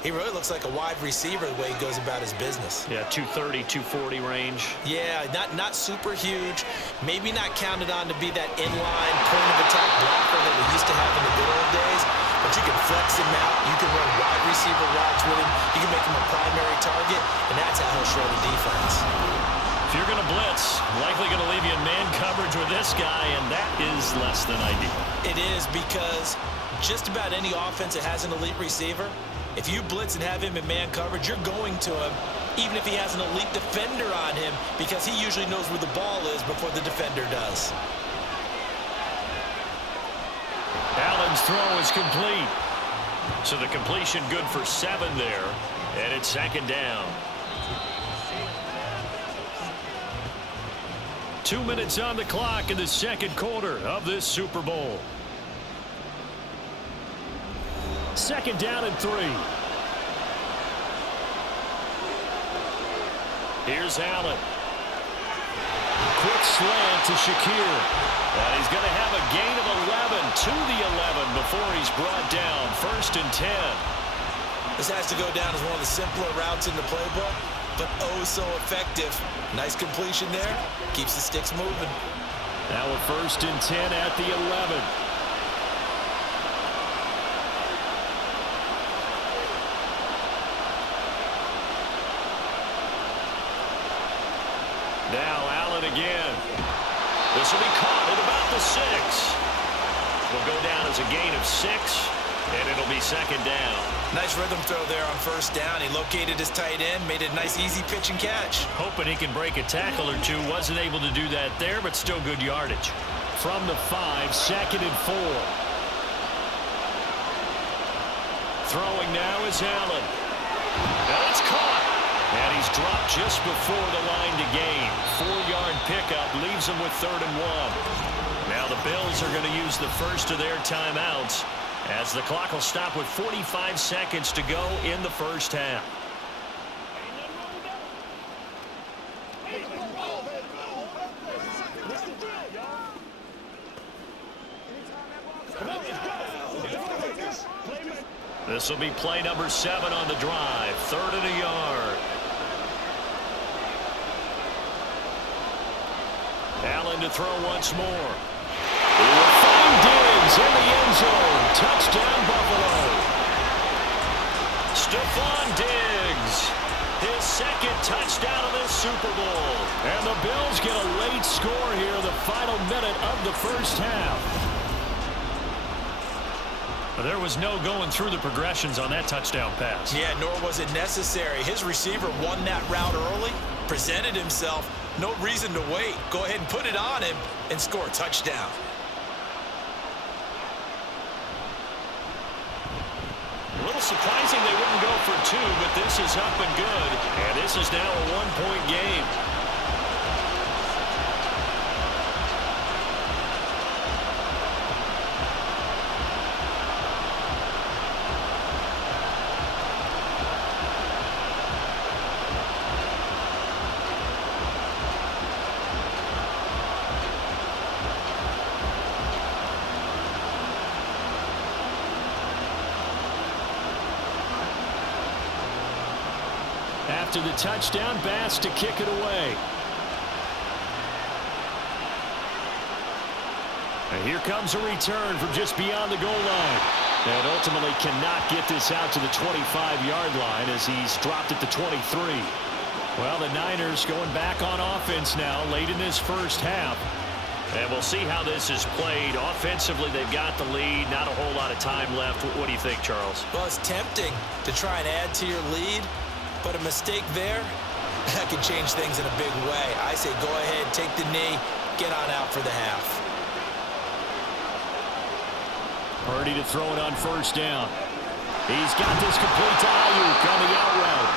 he really looks like a wide receiver the way he goes about his business. Yeah, 230, 240 range. Yeah, not super huge. Maybe not counted on to be that inline point-of-attack blocker that we used to have in the good old days. But you can flex him out. You can run wide receiver routes with him. You can make him a primary target, and that's how he'll shred a defense. If you're going to blitz, likely going to leave you in man coverage with this guy, and that is less than ideal. It is, because just about any offense that has an elite receiver, if you blitz and have him in man coverage, you're going to him, even if he has an elite defender on him, because he usually knows where the ball is before the defender does. Allen's throw is complete. So the completion good for 7 there, and it's 2nd down. 2 minutes on the clock in the 2nd quarter of this Super Bowl. 2nd down and 3. Here's Allen. Quick slant to Shakir. And he's going to have a gain of 11 to the 11 before he's brought down. 1st and 10. This has to go down as one of the simpler routes in the playbook, but oh so effective. Nice completion there. Keeps the sticks moving. Now a 1st and 10 at the 11. Now Allen again. This will be caught at about the 6. Will go down as a gain of 6, and it'll be 2nd down. Nice rhythm throw there on 1st down. He located his tight end, made a nice easy pitch and catch. Hoping he can break a tackle or two. Wasn't able to do that there, but still good yardage. From the 5, 2nd and 4. Throwing now is Allen. Now it's caught. And he's dropped just before the line to gain. 4-yard pickup leaves him with 3rd and 1. Now the Bills are going to use the first of their timeouts as the clock will stop with 45 seconds to go in the 1st half. This will be play number 7 on the drive. 3rd and a yard. Allen to throw once more. He will find Diggs in the end zone. Touchdown, Buffalo. Stephon Diggs, his 2nd touchdown of this Super Bowl. And the Bills get a late score here in the final minute of the first half. There was no going through the progressions on that touchdown pass. Yeah, nor was it necessary. His receiver won that route early, presented himself. No reason to wait. Go ahead and put it on him and score a touchdown. A little surprising they wouldn't go for 2, but this is up and good. And this is now a 1-point game. After the touchdown, Bass to kick it away. And here comes a return from just beyond the goal line. And ultimately cannot get this out to the 25-yard line as he's dropped at the 23. Well, the Niners going back on offense now late in this first half. And we'll see how this is played. Offensively, they've got the lead. Not a whole lot of time left. What do you think, Charles? Well, it's tempting to try and add to your lead. But a mistake there, that can change things in a big way. I say go ahead, take the knee, get on out for the half. Purdy to throw it on first down. He's got this complete to Ayuk on the out route.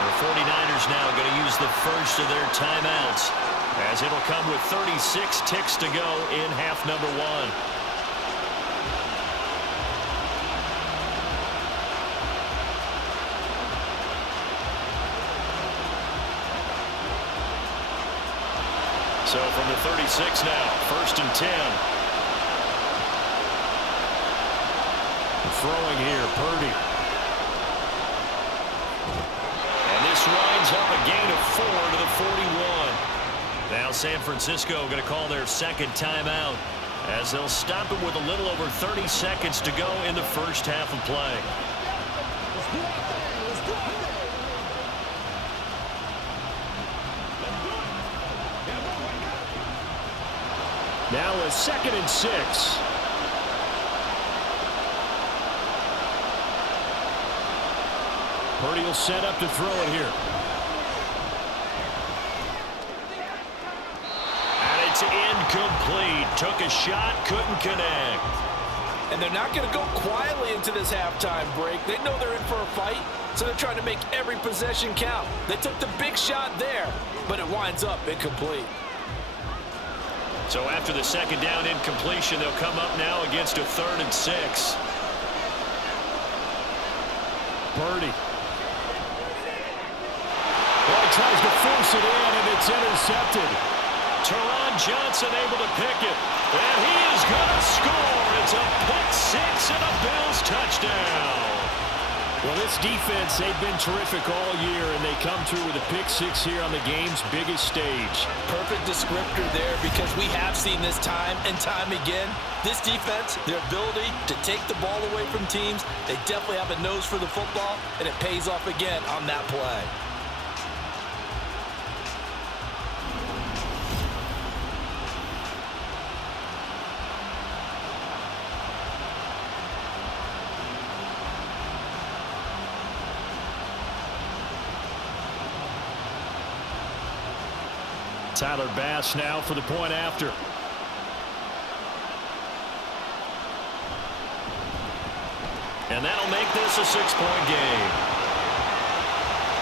The 49ers now going to use the first of their timeouts as it'll come with 36 ticks to go in half number 1. So from the 36 now, 1st and 10. Throwing here, Purdy. And this winds up a gain of 4 to the 41. Now San Francisco going to call their 2nd timeout as they'll stop it with a little over 30 seconds to go in the first half of play. Now a 2nd and 6. Purdy will set up to throw it here. And it's incomplete. Took a shot, couldn't connect. And they're not going to go quietly into this halftime break. They know they're in for a fight, so they're trying to make every possession count. They took the big shot there, but it winds up incomplete. So after the 2nd down incompletion, they'll come up now against a 3rd and 6. Purdy. Well, he tries to force it in, and it's intercepted. Teron Johnson able to pick it. And he is going to score. It's a pick 6 and a Bills touchdown. Well, this defense, they've been terrific all year, and they come through with a pick 6 here on the game's biggest stage. Perfect descriptor there, because we have seen this time and time again. This defense, their ability to take the ball away from teams, they definitely have a nose for the football, and it pays off again on that play. Tyler Bass now for the point after. And that'll make this a 6-point game.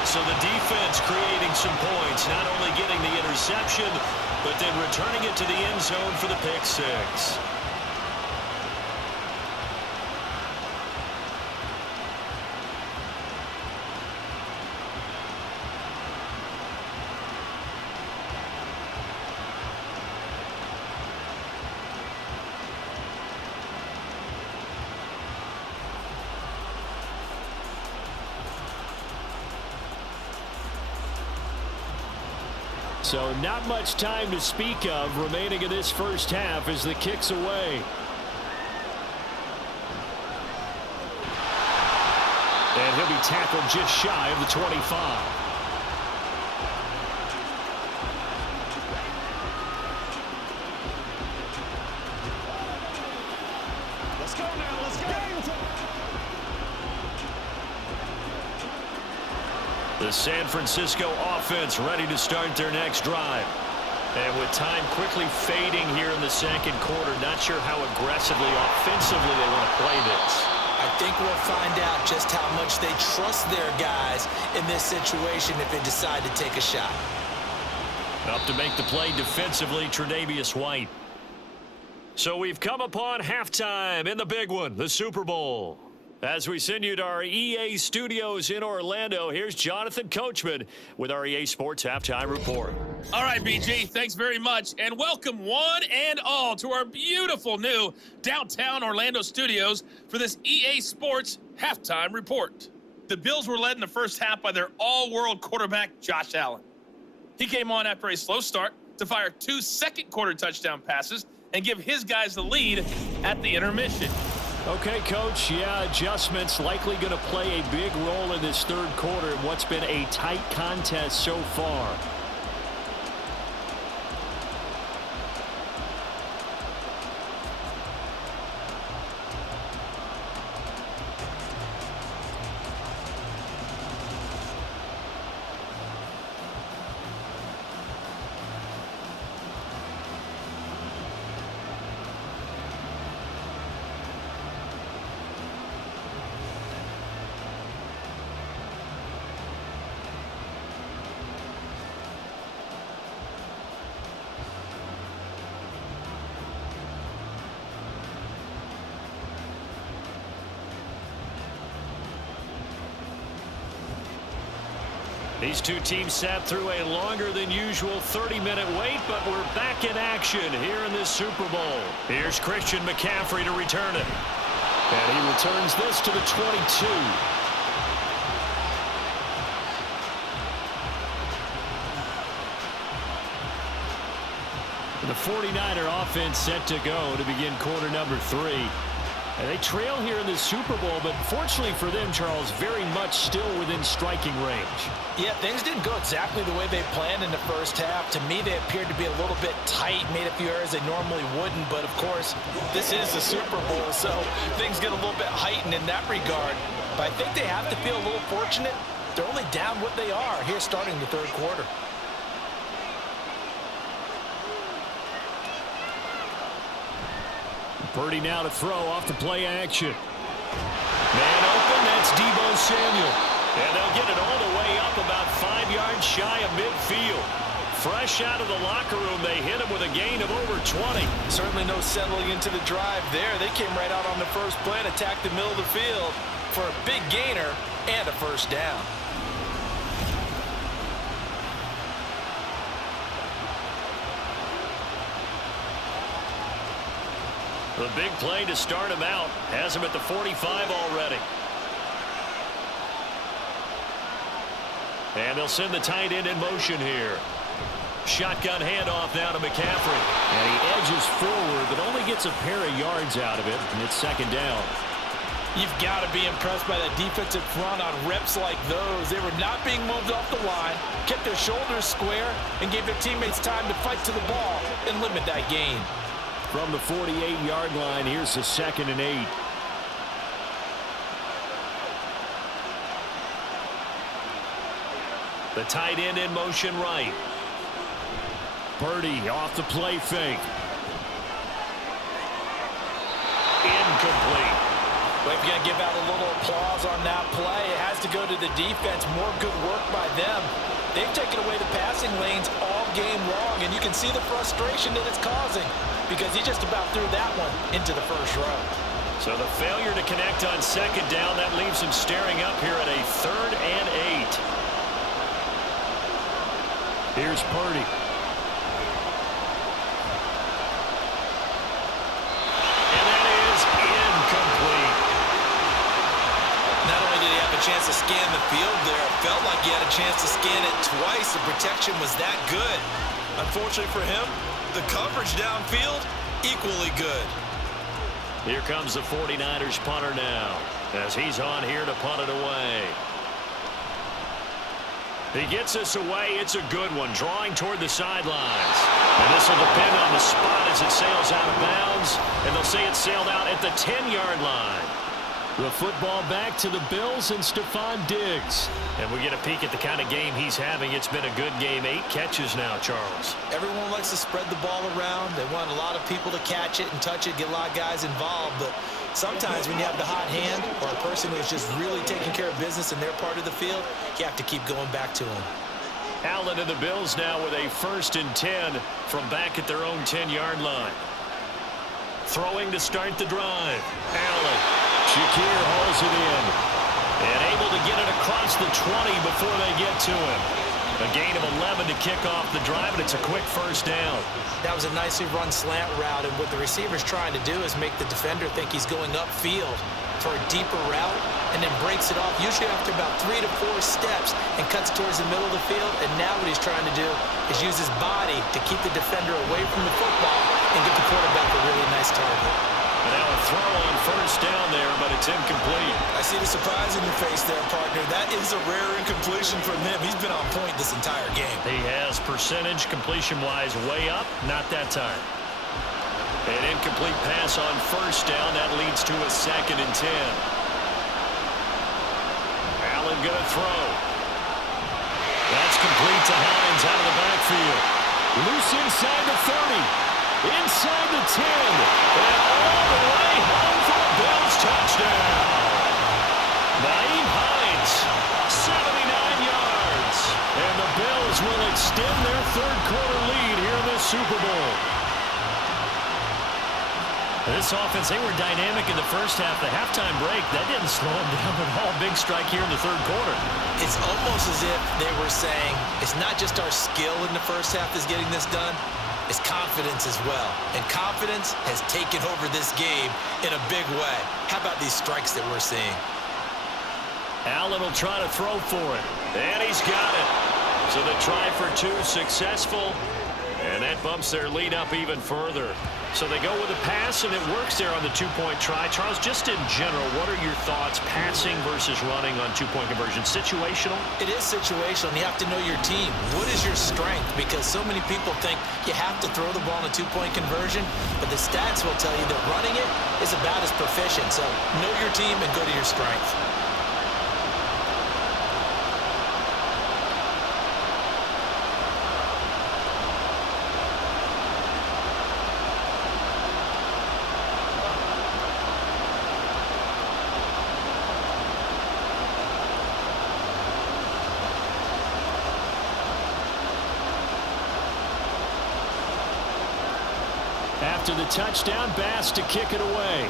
So the defense creating some points, not only getting the interception, but then returning it to the end zone for the pick 6. So not much time to speak of remaining in this first half as the kick's away. And he'll be tackled just shy of the 25. Let's go now. Let's go. The San Francisco offense ready to start their next drive. And with time quickly fading here in the second quarter, not sure how aggressively, offensively they want to play this. I think we'll find out just how much they trust their guys in this situation if they decide to take a shot. Up to make the play defensively, Tre'Davious White. So we've come upon halftime in the big one, the Super Bowl. As we send you to our EA studios in Orlando, here's Jonathan Coachman with our EA Sports Halftime Report. All right, BG, thanks very much, and welcome one and all to our beautiful new downtown Orlando studios for this EA Sports Halftime Report. The Bills were led in the first half by their all-world quarterback, Josh Allen. He came on after a slow start to fire 2 second-quarter touchdown passes and give his guys the lead at the intermission. Okay, Coach, yeah, adjustments likely going to play a big role in this third quarter in what's been a tight contest so far. These two teams sat through a longer than usual 30-minute wait, but we're back in action here in this Super Bowl. Here's Christian McCaffrey to return it. And he returns this to the 22. The 49er offense set to go to begin quarter number 3. And they trail here in the Super Bowl, but fortunately for them, Charles, very much still within striking range. Yeah, things didn't go exactly the way they planned in the first half. To me, they appeared to be a little bit tight, made a few errors they normally wouldn't. But, of course, this is the Super Bowl, so things get a little bit heightened in that regard. But I think they have to feel a little fortunate. They're only down what they are here starting the third quarter. Purdy now to throw off the play action. Man open, that's Deebo Samuel. And they'll get it all the way up about 5 yards shy of midfield. Fresh out of the locker room, they hit him with a gain of over 20. Certainly no settling into the drive there. They came right out on the first play and attacked the middle of the field for a big gainer and a first down. The big play to start him out has him at the 45 already. And they'll send the tight end in motion here. Shotgun handoff now to McCaffrey. And he edges forward, but only gets a pair of yards out of it, and it's second down. You've got to be impressed by the defensive front on reps like those. They were not being moved off the line, kept their shoulders square, and gave their teammates time to fight to the ball and limit that gain. From the 48-yard line, here's the 2nd and 8. The tight end in motion right. Purdy off the play fake. Incomplete. Well, if you're going to give out a little applause on that play, it has to go to the defense. More good work by them. They've taken away the passing lanes all game long, and you can see the frustration that it's causing because he just about threw that one into the first row. So the failure to connect on second down, that leaves him staring up here at a 3rd and 8. Here's Purdy. And that is incomplete. Not only did he have a chance to scan the field there. It felt like he had a chance to scan it twice. The protection was that good. Unfortunately for him, the coverage downfield, equally good. Here comes the 49ers punter now, as he's on here to punt it away. He gets this away. It's a good one, drawing toward the sidelines. And this will depend on the spot as it sails out of bounds. And they'll say it sailed out at the 10-yard line. The football back to the Bills and Stephon Diggs. And we get a peek at the kind of game he's having. It's been a good game. 8 catches now, Charles. Everyone likes to spread the ball around. They want a lot of people to catch it and touch it, get a lot of guys involved. But sometimes when you have the hot hand or a person who's just really taking care of business in their part of the field, you have to keep going back to them. Allen and the Bills now with a 1st and 10 from back at their own 10-yard line. Throwing to start the drive. Allen. Shakir hauls it in. And able to get it across the 20 before they get to him. A gain of 11 to kick off the drive, and it's a quick 1st down. That was a nicely run slant route, and what the receiver's trying to do is make the defender think he's going upfield for a deeper route, and then breaks it off, usually after about 3 to 4 steps, and cuts towards the middle of the field. And now what he's trying to do is use his body to keep the defender away from the football and get the quarterback a really nice target. And now a throw on 1st down there, but it's incomplete. I see the surprise in your face there, partner. That is a rare incompletion from him. He's been on point this entire game. He has percentage completion-wise way up, not that time. An incomplete pass on 1st down. That leads to a 2nd and 10. Allen going to throw. That's complete to Hines out of the backfield. Loose inside the 30. Inside the 10. And all the way home for a Bills touchdown. Nyheim Hines, 79 yards. And the Bills will extend their 3rd quarter lead here in the Super Bowl. This offense, they were dynamic in the 1st half. The halftime break, that didn't slow them down at all. Big strike here in the 3rd quarter. It's almost as if they were saying, it's not just our skill in the 1st half that's getting this done. It's confidence as well. And confidence has taken over this game in a big way. How about these strikes that we're seeing? Allen will try to throw for it. And he's got it. So the try for 2 successful. And that bumps their lead up even further. So they go with a pass, and it works there on the 2-point try. Charles, just in general, what are your thoughts passing versus running on 2-point conversion? Situational? It is situational, and you have to know your team. What is your strength? Because so many people think you have to throw the ball in a 2-point conversion, but the stats will tell you that running it is about as proficient. So know your team and go to your strength. After the touchdown, Bass to kick it away.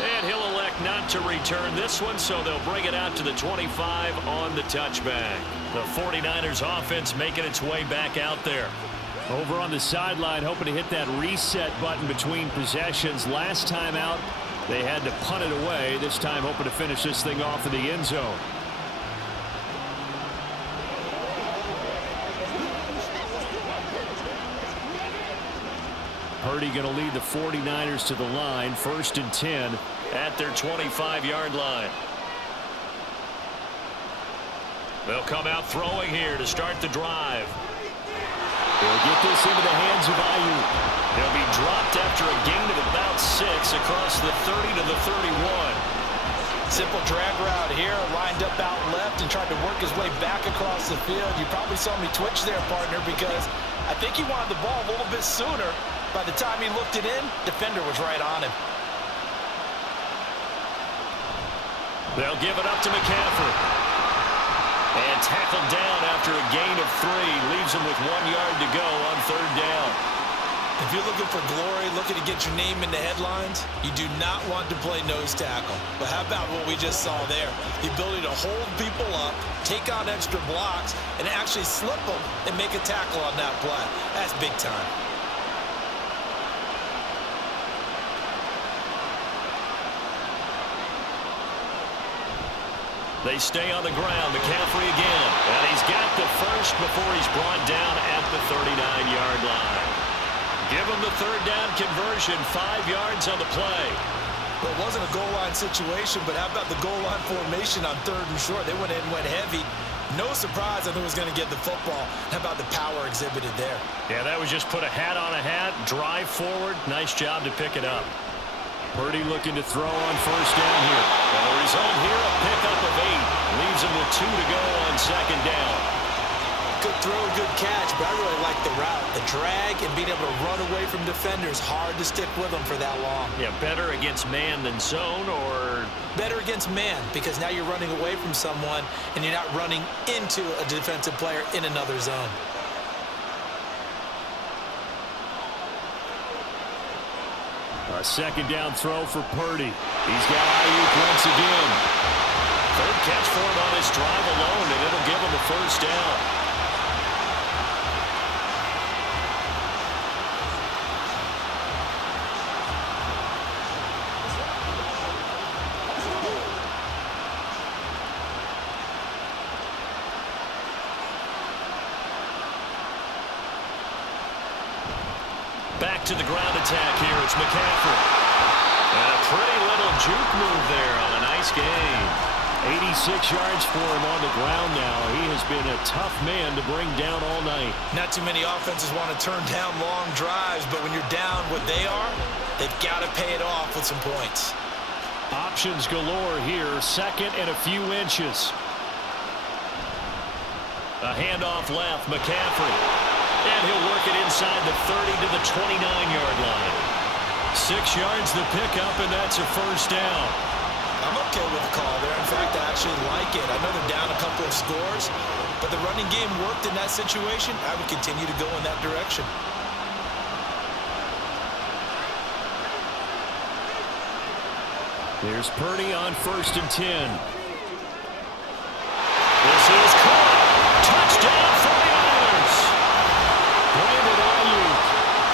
And he'll elect not to return this one, so they'll bring it out to the 25 on the touchback. The 49ers offense making its way back out there. Over on the sideline, hoping to hit that reset button between possessions. Last time out, they had to punt it away. This time hoping to finish this thing off in the end zone. Purdy going to lead the 49ers to the line. 1st and 10 at their 25-yard line. They'll come out throwing here to start the drive. They'll get this into the hands of Ayuk. He'll be dropped after a gain of about 6 across the 30 to the 31. Simple drag route here, lined up out left and tried to work his way back across the field. You probably saw me twitch there, partner, because I think he wanted the ball a little bit sooner. By the time he looked it in, defender was right on him. They'll give it up to McCaffrey. And tackled down after a gain of 3. Leaves him with 1 yard to go on 3rd down. If you're looking for glory, looking to get your name in the headlines, you do not want to play nose tackle. But how about what we just saw there? The ability to hold people up, take on extra blocks, and actually slip them and make a tackle on that play. That's big time. They stay on the ground. McCaffrey again. And he's got the first before he's brought down at the 39-yard line. Give him the third down conversion. 5 yards on the play. Well, it wasn't a goal line situation, but how about the goal line formation on 3rd and short? They went in, went heavy. No surprise on who was going to get the football. How about the power exhibited there? Yeah, that was just put a hat on a hat, drive forward. Nice job to pick it up. Purdy looking to throw on first down here. And the result here, a pickup of 8. Leaves him with 2 to go on second down. Good throw, good catch, but I really like the route. The drag and being able to run away from defenders. Hard to stick with them for that long. Yeah, better against man than zone, or? Better against man, because now you're running away from someone and you're not running into a defensive player in another zone. A second down throw for Purdy. He's got Ayuk once again. Third catch for him on his drive alone, and it'll give him a first down. Back to the ground attack here. It's McCaffrey. And a pretty little juke move there on a nice game. 86 yards for him on the ground now. He has been a tough man to bring down all night. Not too many offenses want to turn down long drives, but when you're down what they are, they've got to pay it off with some points. Options galore here. Second and a few inches. A handoff left. McCaffrey. And he'll work it inside the 30 to the 29-yard line. 6 yards the pickup, and that's a first down. I'm okay with the call there. In fact, I actually like it. I know they're down a couple of scores, but the running game worked in that situation. I would continue to go in that direction. There's Purdy on 1st and 10. This is caught. Touchdown 49ers. Brandon Ayuk,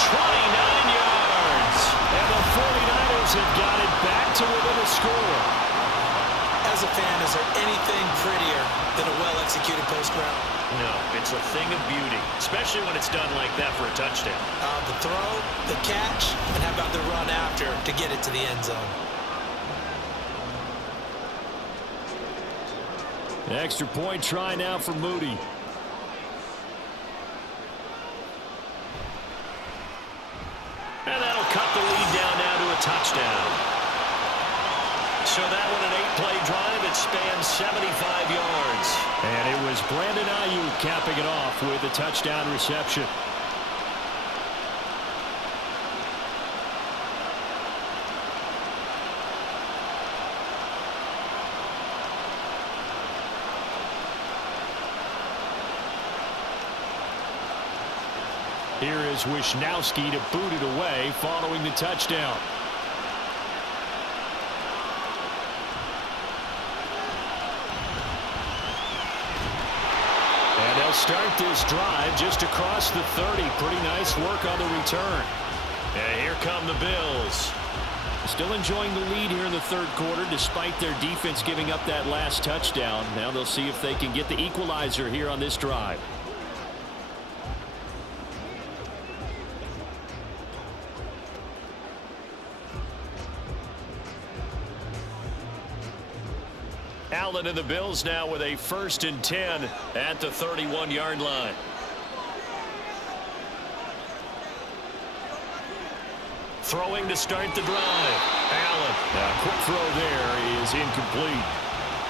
29 yards. And the 49ers have got it back to within a score. As a fan, is there anything prettier than a well-executed post route? No, it's a thing of beauty, especially when it's done like that for a touchdown. The throw, the catch, and how about the run after to get it to the end zone? Extra point try now for Moody. And that'll cut the lead down now to a touchdown. So that one an 8-play drive. It spans 75 yards. And it was Brandon Ayuk capping it off with a touchdown reception. Here is Wisnowski to boot it away following the touchdown. And they'll start this drive just across the 30. Pretty nice work on the return. And here come the Bills. Still enjoying the lead here in the third quarter despite their defense giving up that last touchdown. Now they'll see if they can get the equalizer here on this drive. Allen and the Bills now with a 1st and 10 at the 31-yard line. Throwing to start the drive. Allen. A quick throw there is incomplete.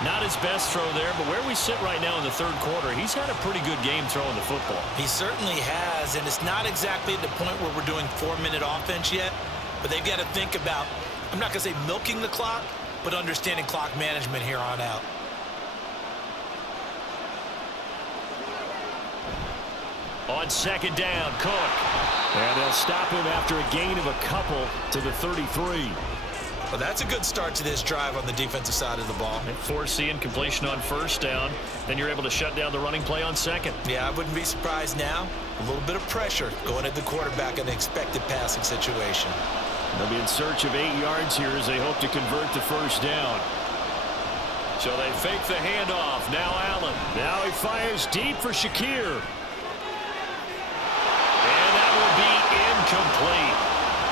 Not his best throw there, but where we sit right now in the third quarter, he's had a pretty good game throwing the football. He certainly has, and it's not exactly at the point where we're doing 4-minute offense yet, but they've got to think about, I'm not going to say milking the clock, but understanding clock management here on out. On second down, Cook. And they'll stop him after a gain of a couple to the 33. Well, that's a good start to this drive on the defensive side of the ball. And forcing completion on first down. Then you're able to shut down the running play on second. Yeah, I wouldn't be surprised now. A little bit of pressure going at the quarterback in an expected passing situation. They'll be in search of 8 yards here as they hope to convert the first down. So they fake the handoff. Now Allen. Now he fires deep for Shakir. And that will be incomplete.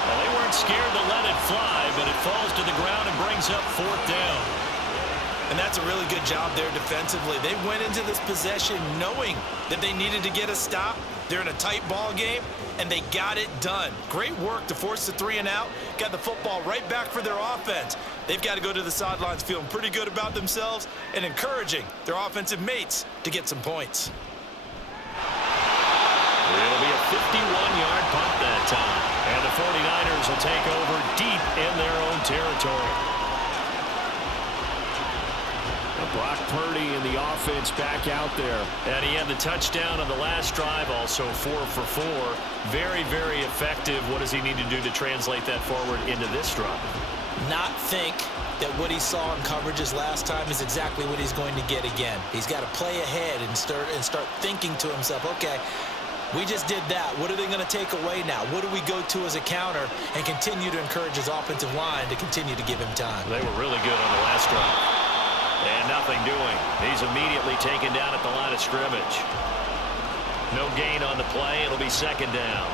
Well, they weren't scared to let it fly, but it falls to the ground and brings up 4th down. And that's a really good job there defensively. They went into this possession knowing that they needed to get a stop. They're in a tight ball game, and they got it done. Great work to force the 3 and out. Got the football right back for their offense. They've got to go to the sidelines feeling pretty good about themselves and encouraging their offensive mates to get some points. It'll be a 51-yard punt that time. And the 49ers will take over deep in their own territory. Brock Purdy and the offense back out there. And he had the touchdown on the last drive, also 4 for 4. Very, very effective. What does he need to do to translate that forward into this drive? Not think that what he saw in coverages last time is exactly what he's going to get again. He's got to play ahead and start thinking to himself, okay, we just did that. What are they going to take away now? What do we go to as a counter? And continue to encourage his offensive line to continue to give him time. They were really good on the last drive. And nothing doing. He's immediately taken down at the line of scrimmage. No gain on the play. It'll be 2nd down.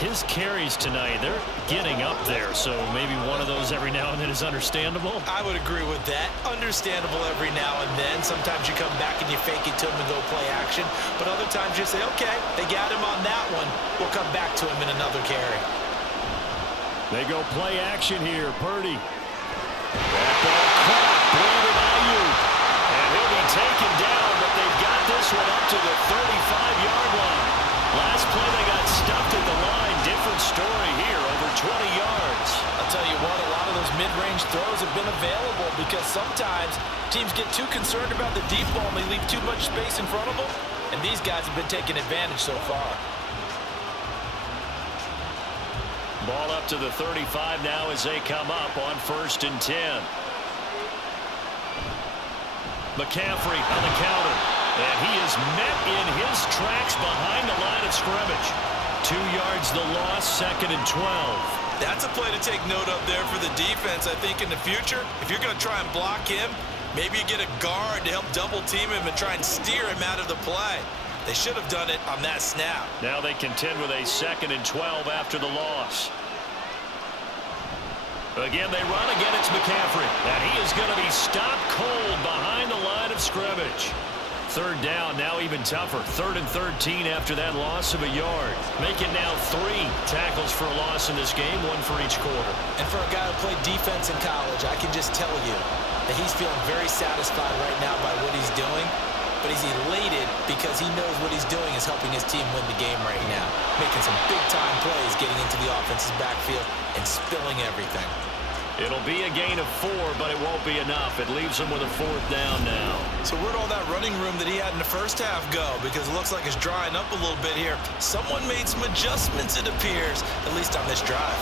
His carries tonight, they're getting up there, so maybe one of those every now and then is understandable. I would agree with that. Understandable every now and then. Sometimes you come back and you fake it to him and go play action. But other times you say, okay, they got him on that one. We'll come back to him in another carry. They go play action here. Purdy. That ball caught. Brandon Ayuk. And he'll be taken down, but they've got this one up to the 35-yard line. Last play they got stuffed at the line. Different story here, over 20 yards. I'll tell you what, a lot of those mid-range throws have been available because sometimes teams get too concerned about the deep ball and they leave too much space in front of them. And these guys have been taking advantage so far. Ball up to the 35 now as they come up on 1st and 10. McCaffrey on the counter. And he is met in his tracks behind the line of scrimmage. 2 yards the loss, 2nd and 12. That's a play to take note of there for the defense, I think, in the future. If you're going to try and block him, maybe you get a guard to help double team him and try and steer him out of the play. They should have done it on that snap. Now they contend with a 2nd and 12 after the loss. Again, they run. Again, it's McCaffrey. And he is going to be stopped cold behind the line of scrimmage. 3rd down, now even tougher. 3rd and 13 after that loss of a yard. Make it now 3 tackles for a loss in this game, 1 for each quarter. And for a guy who played defense in college, I can just tell you that he's feeling very satisfied right now by what he's doing. But he's elated because he knows what he's doing is helping his team win the game right now. Making some big-time plays, getting into the offense's backfield and spilling everything. It'll be a gain of 4, but it won't be enough. It leaves him with a 4th down now. So where'd all that running room that he had in the first half go? Because it looks like it's drying up a little bit here. Someone made some adjustments, it appears, at least on this drive.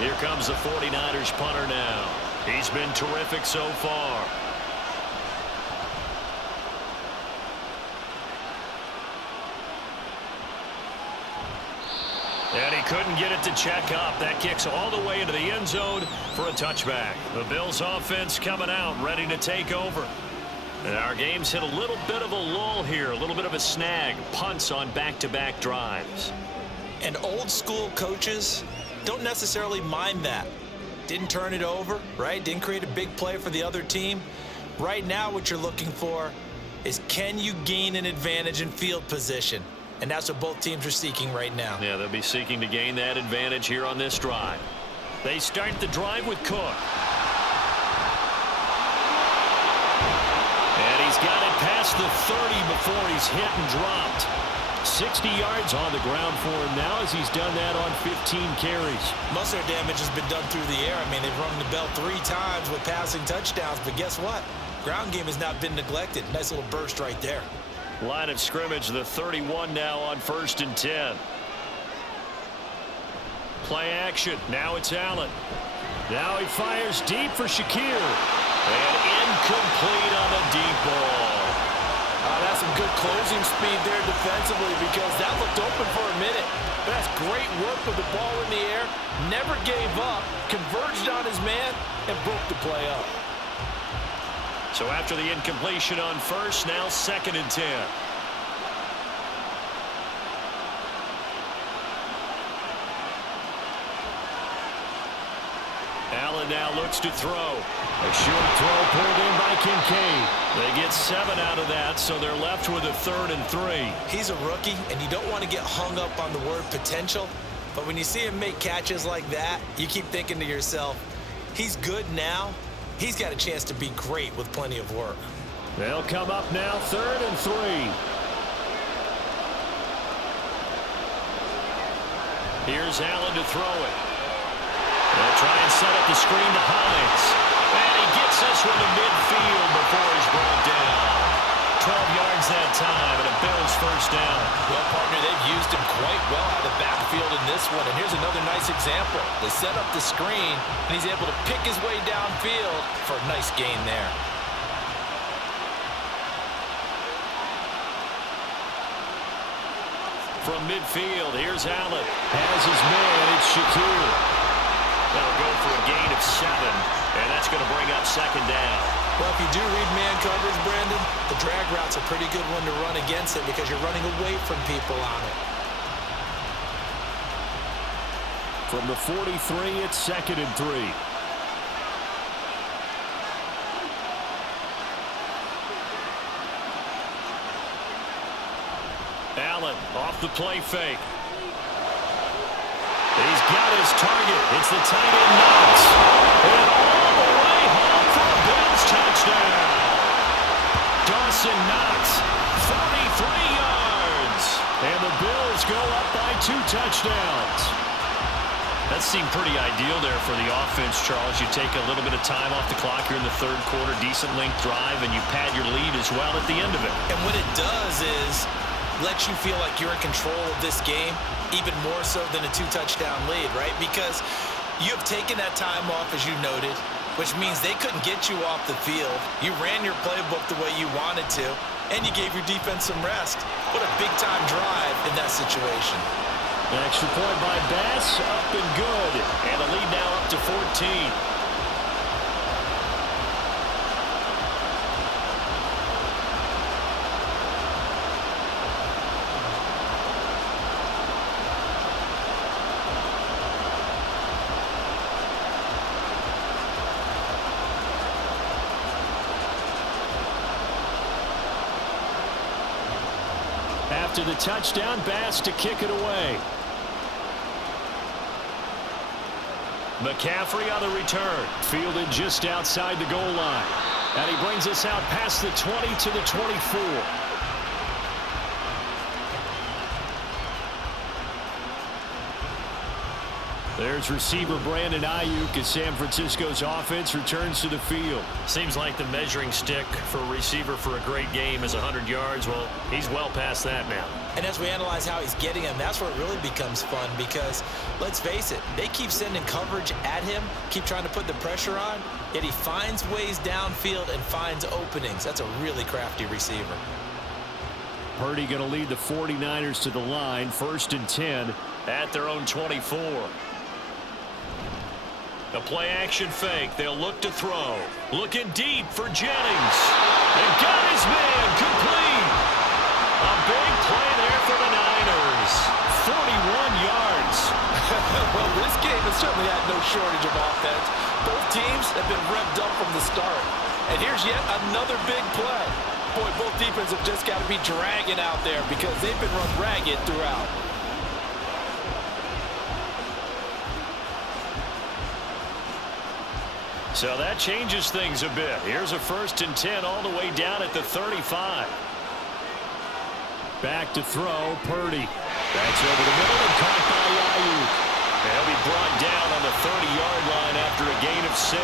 Here comes the 49ers punter now. He's been terrific so far. And he couldn't get it to check up. That kicks all the way into the end zone for a touchback. The Bills offense coming out, ready to take over. And our game's hit a little bit of a lull here, a little bit of a snag. Punts on back-to-back drives. And old school coaches don't necessarily mind that. Didn't turn it over, right? Didn't create a big play for the other team. Right now what you're looking for is, can you gain an advantage in field position? And that's what both teams are seeking right now. Yeah, they'll be seeking to gain that advantage here on this drive. They start the drive with Cook. And he's got it past the 30 before he's hit and dropped. 60 yards on the ground for him now as he's done that on 15 carries. Most of their damage has been done through the air. I mean, they've rung the bell 3 times with passing touchdowns, but guess what? Ground game has not been neglected. Nice little burst right there. Line of scrimmage, the 31 now on 1st and 10. Play action. Now it's Allen. Now he fires deep for Shakir. And incomplete on the deep ball. That's some good closing speed there defensively because that looked open for a minute. But that's great work with the ball in the air. Never gave up, converged on his man, and broke the play up. So after the incompletion on first, now 2nd and 10. Allen now looks to throw. A short throw pulled in by Kincaid. They get 7 out of that, so they're left with a 3rd and 3. He's a rookie, and you don't want to get hung up on the word potential. But when you see him make catches like that, you keep thinking to yourself, he's good now. He's got a chance to be great with plenty of work. They'll come up now 3rd and 3. Here's Allen to throw it. They'll try and set up the screen to Hines. And he gets us with the midfield before he's brought down. 12 yards that time, and a Bills first down. Well, partner, they've used him quite well out of the backfield in this one. And here's another nice example. They set up the screen, and he's able to pick his way downfield for a nice gain there. From midfield, here's Allen. Has his man, it's Shakir. That'll go for a gain of 7, and that's going to bring up 2nd down. Well, if you do read man coverage, Brandon, the drag route's a pretty good one to run against it because you're running away from people on it. From the 43, it's 2nd and 3. Allen off the play fake. He's got his target. It's the tight end Knox. And all the way home for a Bills touchdown. Dawson Knox, 43 yards. And the Bills go up by 2 touchdowns. That seemed pretty ideal there for the offense, Charles. You take a little bit of time off the clock here in the 3rd quarter, decent length drive, and you pad your lead as well at the end of it. And what it does is let you feel like you're in control of this game, even more so than a 2-touchdown lead, right? Because you have taken that time off, as you noted, which means they couldn't get you off the field. You ran your playbook the way you wanted to, and you gave your defense some rest. What a big-time drive in that situation. An extra point by Bass, up and good. And the lead now up to 14. After the touchdown, Bass to kick it away. McCaffrey on the return. Fielded just outside the goal line. And he brings us out past the 20 to the 24. There's receiver Brandon Ayuk as San Francisco's offense returns to the field. Seems like the measuring stick for a receiver for a great game is 100 yards. Well, he's well past that now. And as we analyze how he's getting them, that's where it really becomes fun because, let's face it, they keep sending coverage at him, keep trying to put the pressure on, yet he finds ways downfield and finds openings. That's a really crafty receiver. Purdy going to lead the 49ers to the line, 1st and 10 at their own 24. A play-action fake. They'll look to throw. Looking deep for Jennings. And got his man complete. A big play there for the Niners. 41 yards. Well, this game has certainly had no shortage of offense. Both teams have been revved up from the start. And here's yet another big play. Boy, both defenses have just got to be dragging out there because they've been run ragged throughout. So that changes things a bit. Here's a 1st and 10 all the way down at the 35. Back to throw, Purdy. That's over the middle and caught by Ayuk. He'll be brought down on the 30-yard line after a gain of 6.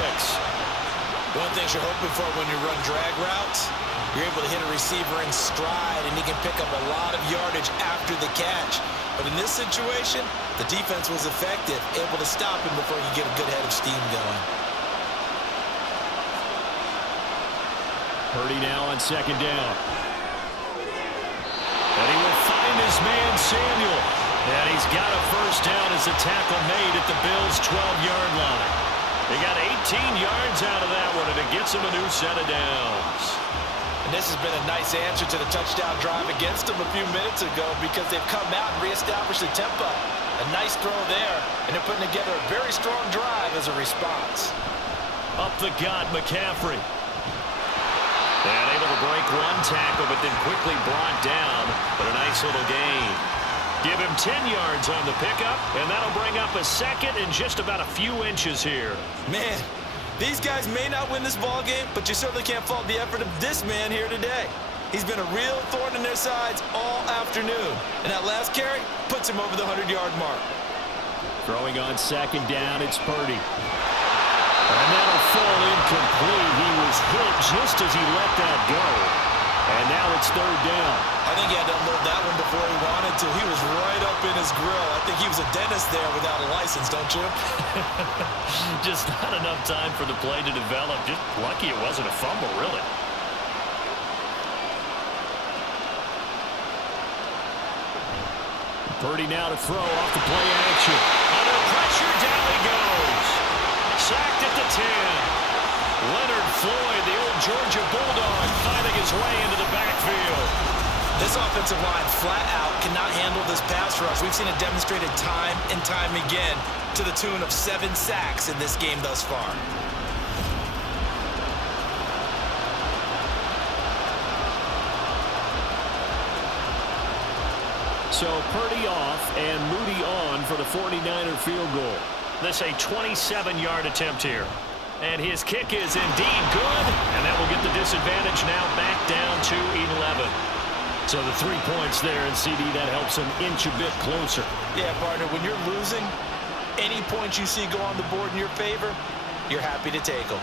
One thing you're hoping for when you run drag routes, you're able to hit a receiver in stride, and he can pick up a lot of yardage after the catch. But in this situation, the defense was effective, able to stop him before you get a good head of steam going. Purdy now on 2nd down. Samuel. And he's got a first down as a tackle made at the Bills' 12-yard line. They got 18 yards out of that one, and it gets them a new set of downs. And this has been a nice answer to the touchdown drive against them a few minutes ago because they've come out and reestablished the tempo. A nice throw there, and they're putting together a very strong drive as a response. Up the gut, McCaffrey. And able to break one tackle, but then quickly brought down. But a nice little gain. Give him 10 yards on the pickup, and that'll bring up a second and just about a few inches here. Man, these guys may not win this ball game, but you certainly can't fault the effort of this man here today. He's been a real thorn in their sides all afternoon. And that last carry puts him over the 100-yard mark. Throwing on second down, it's Purdy. And that'll fall incomplete. He was hit just as he let that go. And now it's third down. I think he had to unload that one before he wanted to. He was right up in his grill. I think he was a dentist there without a license, don't you? Just not enough time for the play to develop. Just lucky it wasn't a fumble, really. Purdy now to throw off the play action. Under pressure, down he goes. Sacked at the 10. Leonard Floyd, the old Georgia Bulldog, finding his way into the backfield. This offensive line flat out cannot handle this pass rush. We've seen it demonstrated time and time again to the tune of 7 sacks in this game thus far. So Purdy off and Moody on for the 49er field goal. This a 27-yard attempt here. And his kick is indeed good, and that will get the disadvantage now back down to 11. So the 3 points there, and CD, that helps him inch a bit closer. Yeah, partner, when you're losing, any points you see go on the board in your favor, you're happy to take them.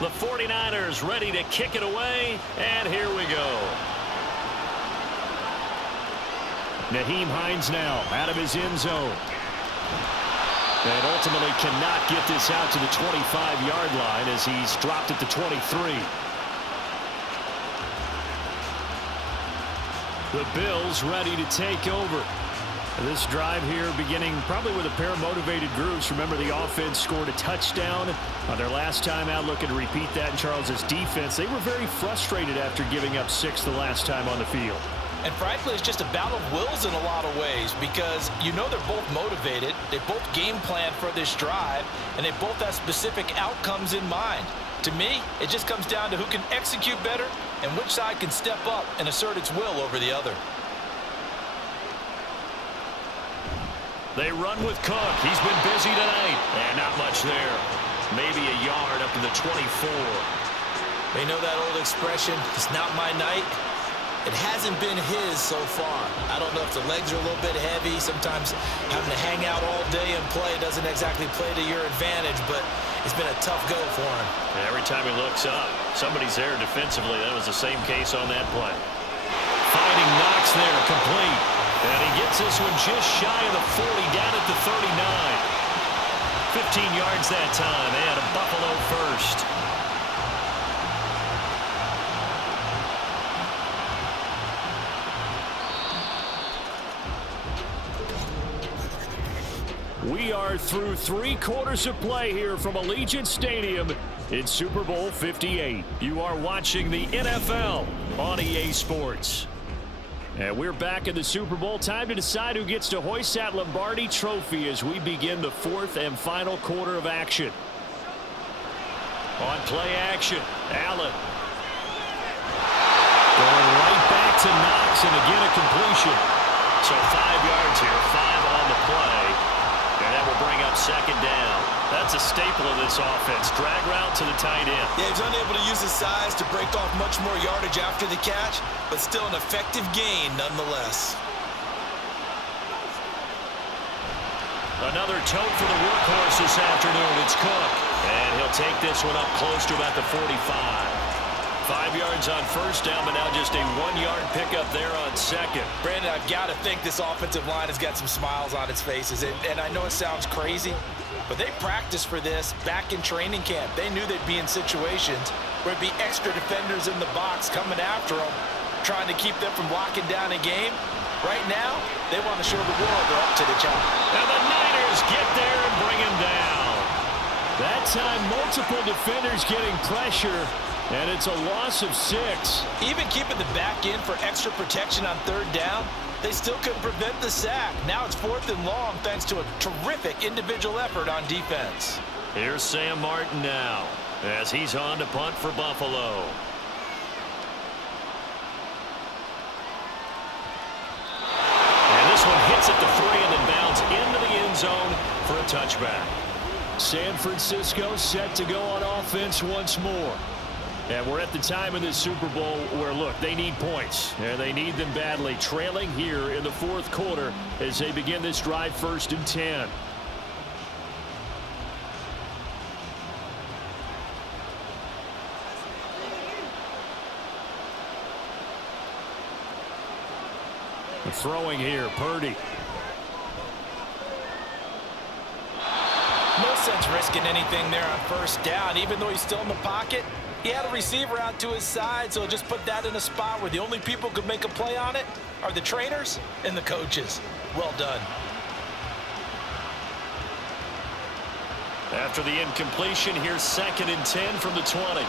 The 49ers ready to kick it away, and here we go. Nyheim Hines now out of his end zone. And ultimately cannot get this out to the 25-yard line as he's dropped at the 23. The Bills ready to take over. This drive here beginning probably with a pair of motivated groups. Remember, the offense scored a touchdown on their last time out. Looking to repeat that in Charles's defense. They were very frustrated after giving up 6 the last time on the field. And frankly, it's just a battle of wills in a lot of ways because you know they're both motivated. They both game plan for this drive, and they both have specific outcomes in mind. To me, it just comes down to who can execute better and which side can step up and assert its will over the other. They run with Cook. He's been busy tonight. And not much there. Maybe a yard up to the 24. They know that old expression, it's not my night. It hasn't been his so far. I don't know if the legs are a little bit heavy. Sometimes having to hang out all day and play doesn't exactly play to your advantage, but it's been a tough go for him. And every time he looks up, somebody's there defensively. That was the same case on that play. Fighting Knox there, complete. And he gets this one just shy of the 40, down at the 39. 15 yards that time, and a Buffalo first. We are through 3 quarters of play here from Allegiant Stadium in Super Bowl 58. You are watching the NFL on EA Sports. And we're back in the Super Bowl. Time to decide who gets to hoist that Lombardi trophy as we begin the 4th and final quarter of action. On play action, Allen. Going right back to Knox, and again a completion. So 5 yards here, 5 on the play. And that will bring up second down. That's a staple of this offense. Drag route to the tight end. Yeah, he's unable to use his size to break off much more yardage after the catch, but still an effective gain nonetheless. Another tote for the workhorse this afternoon. It's Cook. And he'll take this one up close to about the 45. 5 yards on first down, but now just a 1-yard pickup there on second. Brandon, I've got to think this offensive line has got some smiles on its faces. And I know it sounds crazy, but they practiced for this back in training camp. They knew they'd be in situations where it'd be extra defenders in the box coming after them, trying to keep them from locking down a game. Right now, they want to show the world they're up to the job. And the Niners get there and bring him down. That time, multiple defenders getting pressure, and it's a loss of 6. Even keeping the back in for extra protection on third down, they still couldn't prevent the sack. Now it's 4th and long thanks to a terrific individual effort on defense. Here's Sam Martin now as he's on to punt for Buffalo. And this one hits at the 3 and then bounds into the end zone for a touchback. San Francisco set to go on offense once more. And we're at the time in this Super Bowl where, look, they need points, and they need them badly. Trailing here in the 4th quarter as they begin this drive 1st and 10. Throwing here, Purdy. No sense risking anything there on first down. Even though he's still in the pocket, he had a receiver out to his side, so just put that in a spot where the only people who could make a play on it are the trainers and the coaches. Well done. After the incompletion, here's 2nd and 10 from the 20.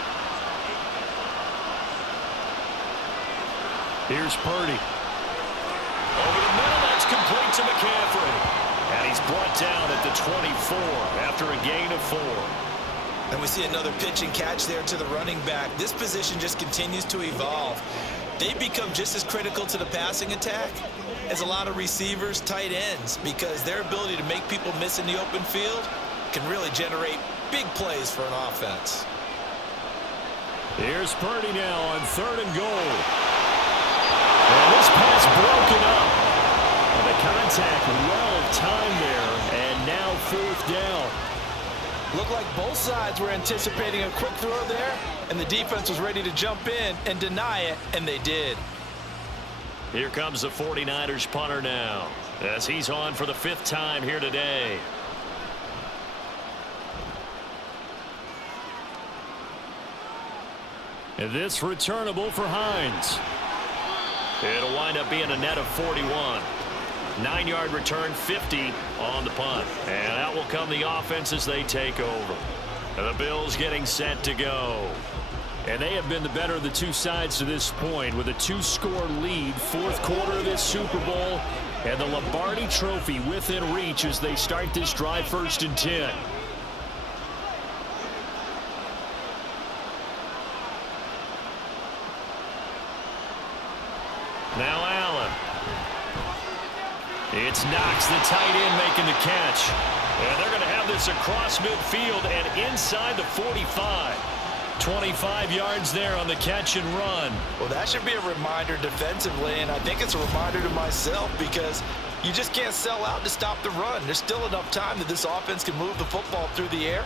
Here's Purdy. Over the middle, that's complete to McCaffrey. And he's brought down at the 24 after a gain of 4. And we see another pitch and catch there to the running back. This position just continues to evolve. They become just as critical to the passing attack as a lot of receivers, tight ends, because their ability to make people miss in the open field can really generate big plays for an offense. Here's Purdy now on 3rd and goal. And this pass broken up. And the contact well timed there, and now 4th down. Looked like both sides were anticipating a quick throw there, and the defense was ready to jump in and deny it, and they did. Here comes the 49ers punter now as he's on for the 5th time here today. And this returnable for Hines. It'll wind up being a net of 41. 9-yard return, 50 on the punt. And out will come the offense as they take over. And the Bills getting set to go. And they have been the better of the two sides to this point with a 2-score lead, 4th quarter of this Super Bowl, and the Lombardi Trophy within reach as they start this drive 1st and 10. Now Allen. It's Knox, the tight end, making the catch. And they're going to have this across midfield and inside the 45. 25 yards there on the catch and run. Well, that should be a reminder defensively, and I think it's a reminder to myself because you just can't sell out to stop the run. There's still enough time that this offense can move the football through the air,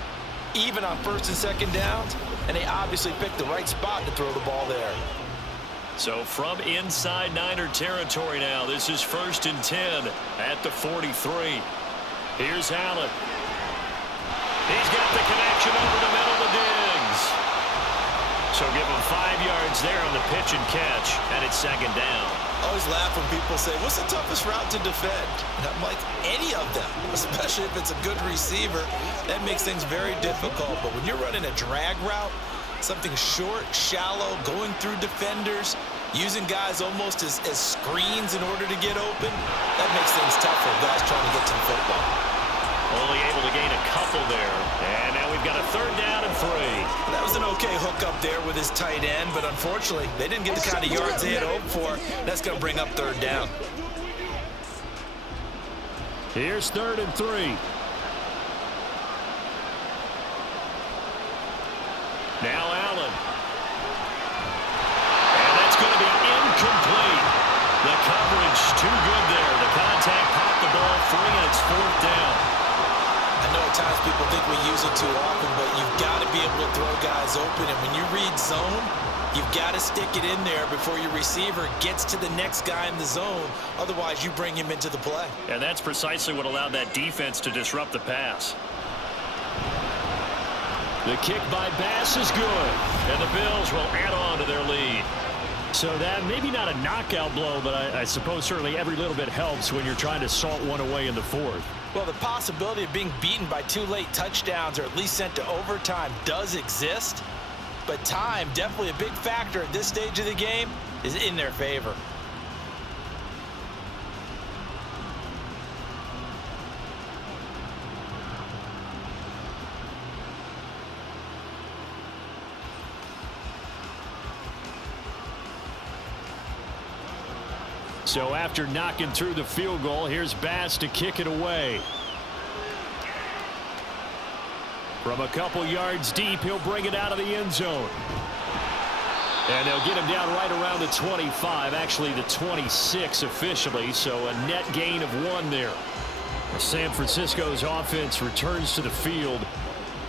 even on 1st and 2nd downs, and they obviously picked the right spot to throw the ball there. So from inside Niner territory now, this is 1st and 10 at the 43. Here's Allen. He's got the connection over the middle to Diggs. So give him 5 yards there on the pitch and catch, and it's 2nd down. I always laugh when people say, what's the toughest route to defend? And I'm like, any of them, especially if it's a good receiver. That makes things very difficult. But when you're running a drag route, something short, shallow, going through defenders, using guys almost as screens in order to get open, that makes things tough for guys trying to get to the football. Only able to gain a couple there. And now we've got a 3rd down and 3. That was an okay hook up there with his tight end, but unfortunately, they didn't get the kind of yards they had hoped for. That's going to bring up 3rd down. Here's 3rd and 3. Now Allen. And that's going to be incomplete. The coverage too good there. The contact popped the ball free, and it's 4th down. people think we use it too often, but you've got to be able to throw guys open. And when you read zone, you've got to stick it in there before your receiver gets to the next guy in the zone. Otherwise, you bring him into the play. And that's precisely what allowed that defense to disrupt the pass. The kick by Bass is good, and the Bills will add on to their lead. So that maybe not a knockout blow, but I suppose certainly every little bit helps when you're trying to salt one away in the fourth. Well, the possibility of being beaten by 2 late touchdowns or at least sent to overtime does exist, but time, definitely a big factor at this stage of the game, is in their favor. So after knocking through the field goal, here's Bass to kick it away. From a couple yards deep, he'll bring it out of the end zone. And they'll get him down right around the 25, actually the 26 officially, so a net gain of 1 there. San Francisco's offense returns to the field.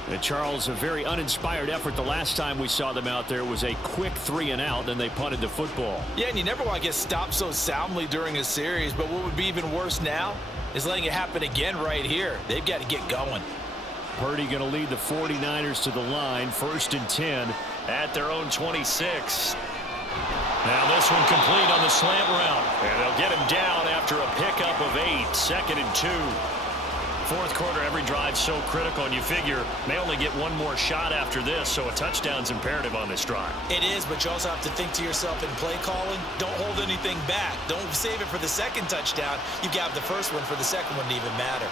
And Charles, a very uninspired effort the last time we saw them out there was a quick 3 and out, then they punted the football. Yeah, and you never want to get stopped so soundly during a series, but what would be even worse now is letting it happen again right here. They've got to get going. Purdy going to lead the 49ers to the line, 1st and 10 at their own 26. Now this one complete on the slant route, and they'll get him down after a pickup of 8, 2nd and 2. Fourth quarter, every drive so critical, and you figure may only get one more shot after this, so a touchdown's imperative on this drive. It is, but you also have to think to yourself in play calling, don't hold anything back. Don't save it for the second touchdown. You got the first one for the second one to even matter.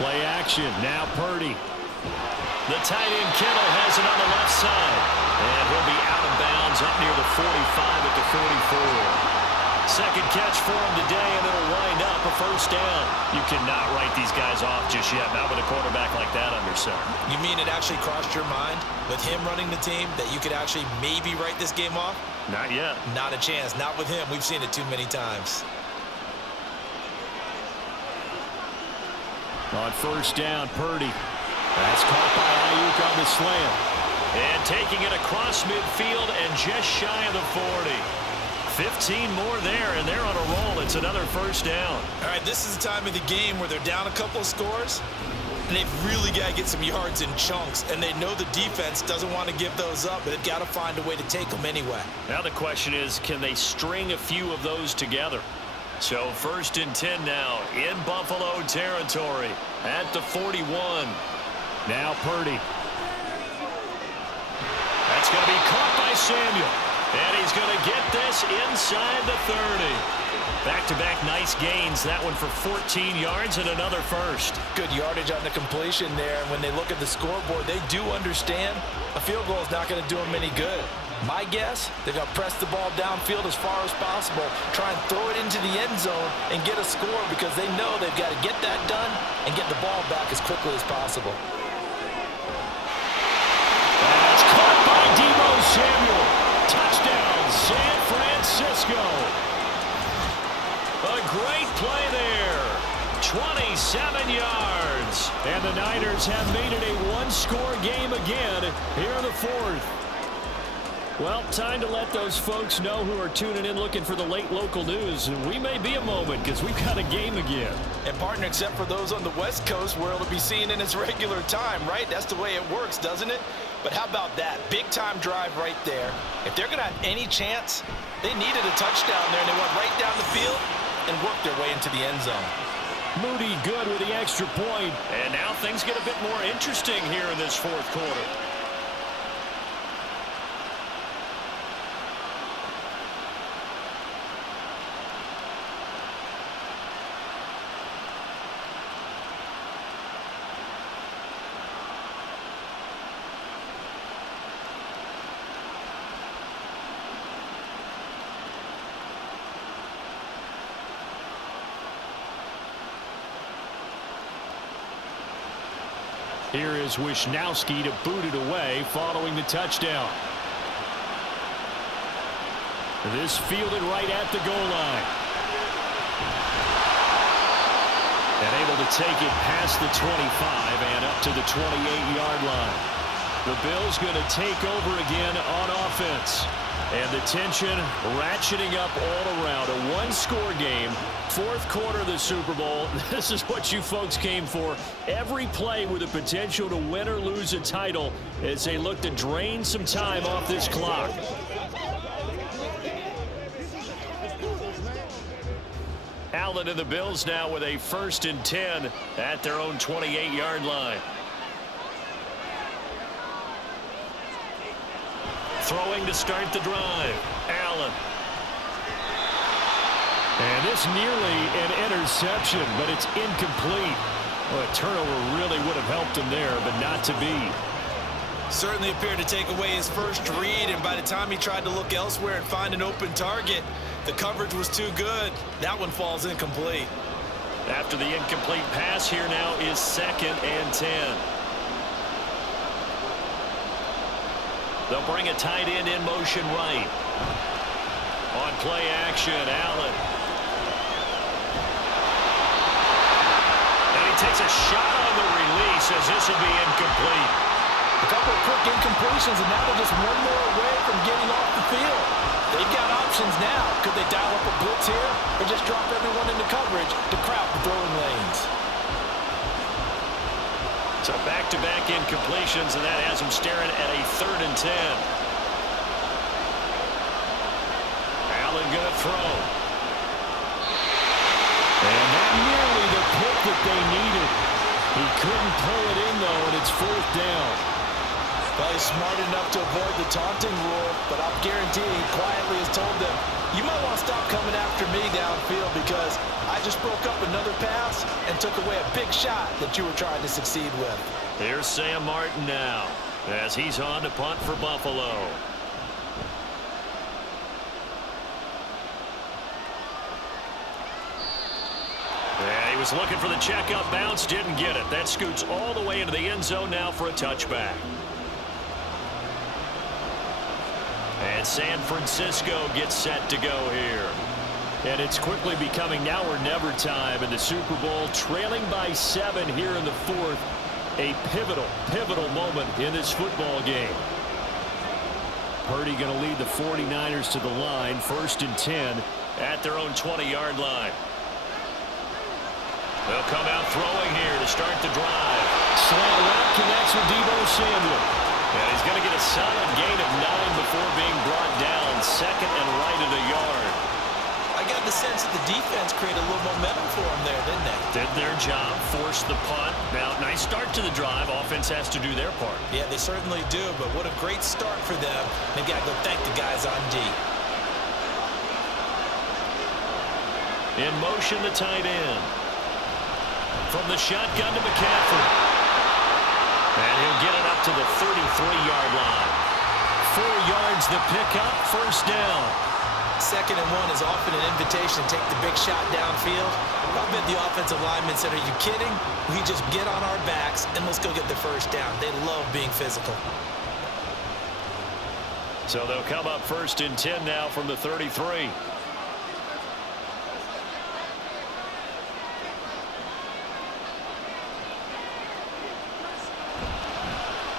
Play action, now Purdy. The tight end Kittle has it on the left side, and he'll be out of bounds up near the 45 at the 44. Second catch for him today, and it'll wind up a 1st down. You cannot write these guys off just yet, not with a quarterback like that under center. You mean it actually crossed your mind with him running the team that you could actually maybe write this game off? Not yet. Not a chance. Not with him. We've seen it too many times. On 1st down, Purdy. That's caught by Ayuk on the slant. And taking it across midfield and just shy of the 40. 15 more there, and they're on a roll. It's another 1st down. All right, this is the time of the game where they're down a couple of scores, and they've really got to get some yards in chunks, and they know the defense doesn't want to give those up, but they've got to find a way to take them anyway. Now the question is, can they string a few of those together? So 1st and 10 now in Buffalo territory at the 41. Now Purdy. That's going to be caught by Samuel. And he's going to get this inside the 30. Back-to-back nice gains. That one for 14 yards and another 1st. Good yardage on the completion there. And when they look at the scoreboard, they do understand a field goal is not going to do them any good. My guess, they're going to press the ball downfield as far as possible, try and throw it into the end zone and get a score because they know they've got to get that done and get the ball back as quickly as possible. That's caught by Deebo Samuel. Touchdown, San Francisco. A great play there. 27 yards. And the Niners have made it a one-score game again here in the 4th. Well, time to let those folks know who are tuning in looking for the late local news. And we may be a moment because we've got a game again. And partner, except for those on the West Coast where it'll be seen in its regular time, right? That's the way it works, doesn't it? But how about that? Big-time drive right there. If they're going to have any chance, they needed a touchdown there, and they went right down the field and worked their way into the end zone. Moody good with the extra point. And now things get a bit more interesting here in this 4th quarter. Here is Wisnowski to boot it away following the touchdown. This fielded right at the goal line. And able to take it past the 25 and up to the 28-yard line. The Bills going to take over again on offense. And the tension ratcheting up all around. A one-score game, fourth quarter of the Super Bowl. This is what you folks came for. Every play with the potential to win or lose a title as they look to drain some time off this clock. Allen and the Bills now with a 1st and 10 at their own 28-yard line. Throwing to start the drive. Allen. And this nearly an interception, but it's incomplete. Well, a turnover really would have helped him there, but not to be. Certainly appeared to take away his first read, and by the time he tried to look elsewhere and find an open target, the coverage was too good. That one falls incomplete. After the incomplete pass, here now is 2nd and 10. They'll bring a tight end in motion right. On play action, Allen. And he takes a shot on the release as this will be incomplete. A couple of quick incompletions, and now they're just one more away from getting off the field. They've got options now. Could they dial up a blitz here or just drop everyone into coverage to crowd the throwing lanes? So back-to-back incompletions, and that has him staring at a 3rd and 10. Allen going to throw. And that nearly the pick that they needed. He couldn't pull it in, though, and it's 4th down. Well, he's smart enough to avoid the taunting rule, but I'm guaranteeing he quietly has told them, you might want to stop coming after me downfield because I just broke up another pass and took away a big shot that you were trying to succeed with. Here's Sam Martin now as he's on to punt for Buffalo. And he was looking for the checkup bounce, didn't get it. That scoots all the way into the end zone now for a touchback. And San Francisco gets set to go here. And it's quickly becoming now or never time in the Super Bowl, trailing by 7 here in the 4th. A pivotal moment in this football game. Purdy going to lead the 49ers to the line, 1st and 10 at their own 20-yard line. They'll come out throwing here to start the drive. Slant route connects with Deebo Samuel. And he's going to get a solid gain of 9 before being brought down. 2nd and right at a yard. I got the sense that the defense created a little momentum for them there, didn't they? Did their job, forced the punt. Now, nice start to the drive. Offense has to do their part. Yeah, they certainly do, but what a great start for them. They've got to go thank the guys on D. In motion, the tight end. From the shotgun to McCaffrey. And he'll get it up to the 33-yard line. 4 yards the pickup, 1st down. 2nd and 1 is often an invitation to take the big shot downfield. I bet the offensive linemen said, are you kidding? We just get on our backs and let's go get the 1st down. They love being physical. So they'll come up 1st and 10 now from the 33.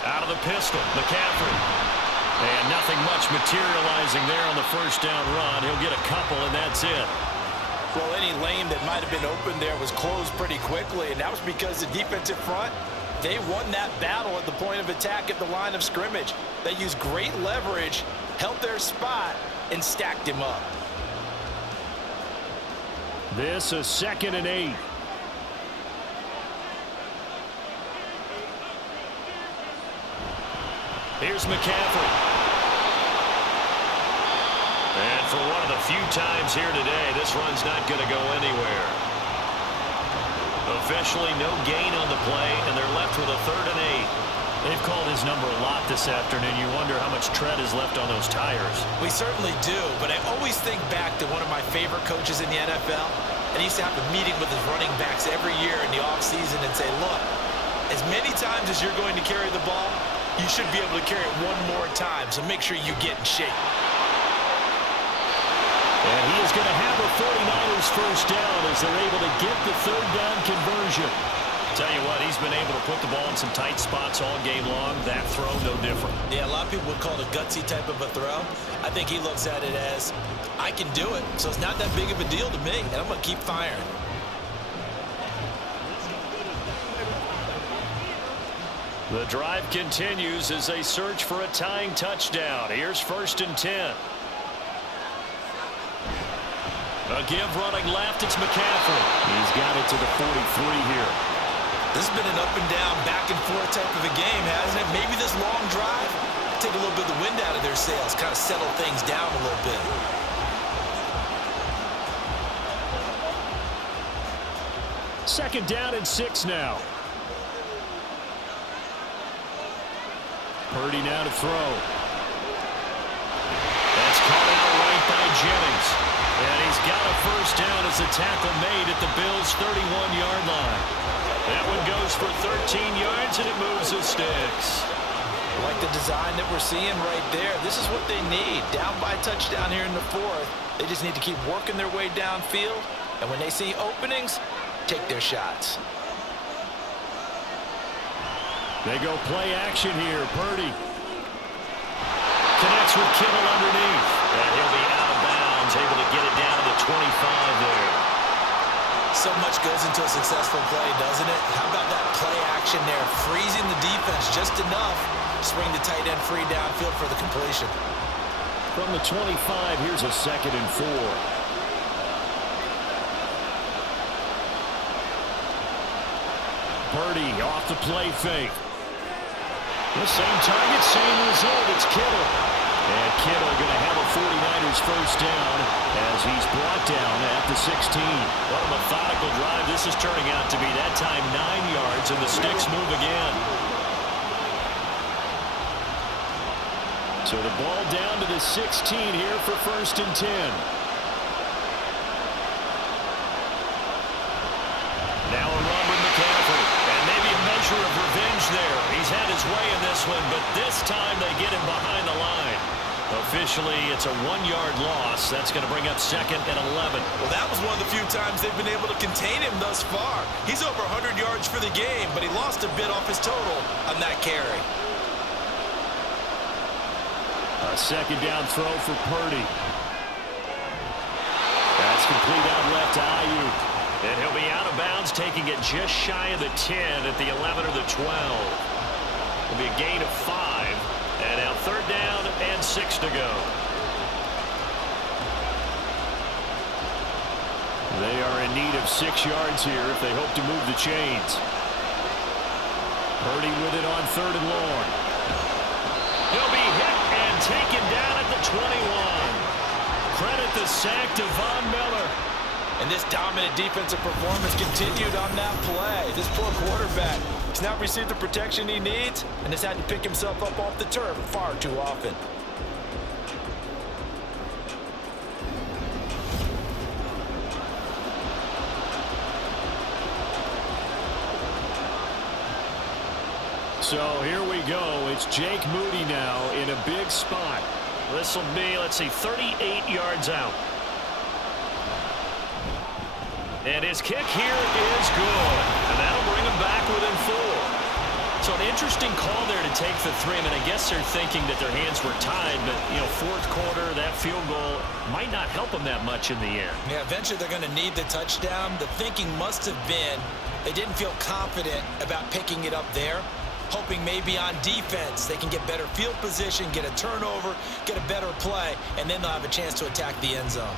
Out of the pistol, McCaffrey. And nothing much materializing there on the 1st down run. He'll get a couple, and that's it. Well, any lane that might have been open there was closed pretty quickly, and that was because the defensive front, they won that battle at the point of attack at the line of scrimmage. They used great leverage, held their spot, and stacked him up. This is 2nd and 8. Here's McCaffrey. And for one of the few times here today, this run's not going to go anywhere. Officially no gain on the play, and they're left with a 3rd and 8. They've called his number a lot this afternoon. You wonder how much tread is left on those tires. We certainly do, but I always think back to one of my favorite coaches in the NFL, and he used to have a meeting with his running backs every year in the offseason and say, look, as many times as you're going to carry the ball, you should be able to carry it one more time, so make sure you get in shape. And he is is going to have a 49ers first down as they're able to get the third down conversion. Tell you what, he's been able to put the ball in some tight spots all game long. That throw, no different. Yeah, a lot of people would call it a gutsy type of a throw. I think he looks at it as, I can do it, so it's not that big of a deal to me, and I'm going to keep firing. The drive continues as they search for a tying touchdown. Here's 1st and 10. A give running left, it's McCaffrey. He's got it to the 43 here. This has been an up and down, back and forth type of a game, hasn't it? Maybe this long drive, take a little bit of the wind out of their sails, kind of settle things down a little bit. Second down and 6 now. Purdy now to throw. That's caught out right by Jennings. And he's got a first down as the tackle made at the Bills' 31-yard line. That one goes for 13 yards, and it moves the sticks. I like the design that we're seeing right there. This is what they need. Down by a touchdown here in the 4th. They just need to keep working their way downfield. And when they see openings, take their shots. They go play action here. Purdy connects with Kittle underneath. And he'll be out of bounds, able to get it down to the 25 there. So much goes into a successful play, doesn't it? How about that play action there? Freezing the defense just enough to swing the tight end free downfield for the completion. From the 25, here's a 2nd and 4. Purdy off the play fake. The same target, same result. It's Kittle. And Kittle going to have a 49ers first down as he's brought down at the 16. What a methodical drive this is turning out to be. That time 9 yards, and the sticks move again. So the ball down to the 16 here for 1st and 10. Now a run with McCaffrey. And maybe a measure of revenge there. He's had his way in this one, but this time they get him behind the line. Officially, it's a 1-yard loss. That's going to bring up 2nd and 11. Well, that was one of the few times they've been able to contain him thus far. He's over 100 yards for the game, but he lost a bit off his total on that carry. A 2nd down throw for Purdy. That's complete out left to Ayuk. And he'll be out of bounds, taking it just shy of the 10 at the 11 or the 12. It'll be a gain of 5. And now 3rd down and 6 to go. They are in need of 6 yards here if they hope to move the chains. Purdy with it on 3rd and long. He'll be hit and taken down at the 21. Credit the sack to Von Miller. And this dominant defensive performance continued on that play. This poor quarterback has not received the protection he needs and has had to pick himself up off the turf far too often. So here we go. It's Jake Moody now in a big spot. This will be, let's see, 38 yards out. And his kick here is good. And that'll bring him back within 4. So an interesting call there to take the 3. I mean, I guess they're thinking that their hands were tied, but, you know, 4th quarter, that field goal might not help them that much in the end. Yeah, eventually they're going to need the touchdown. The thinking must have been they didn't feel confident about picking it up there, hoping maybe on defense they can get better field position, get a turnover, get a better play, and then they'll have a chance to attack the end zone.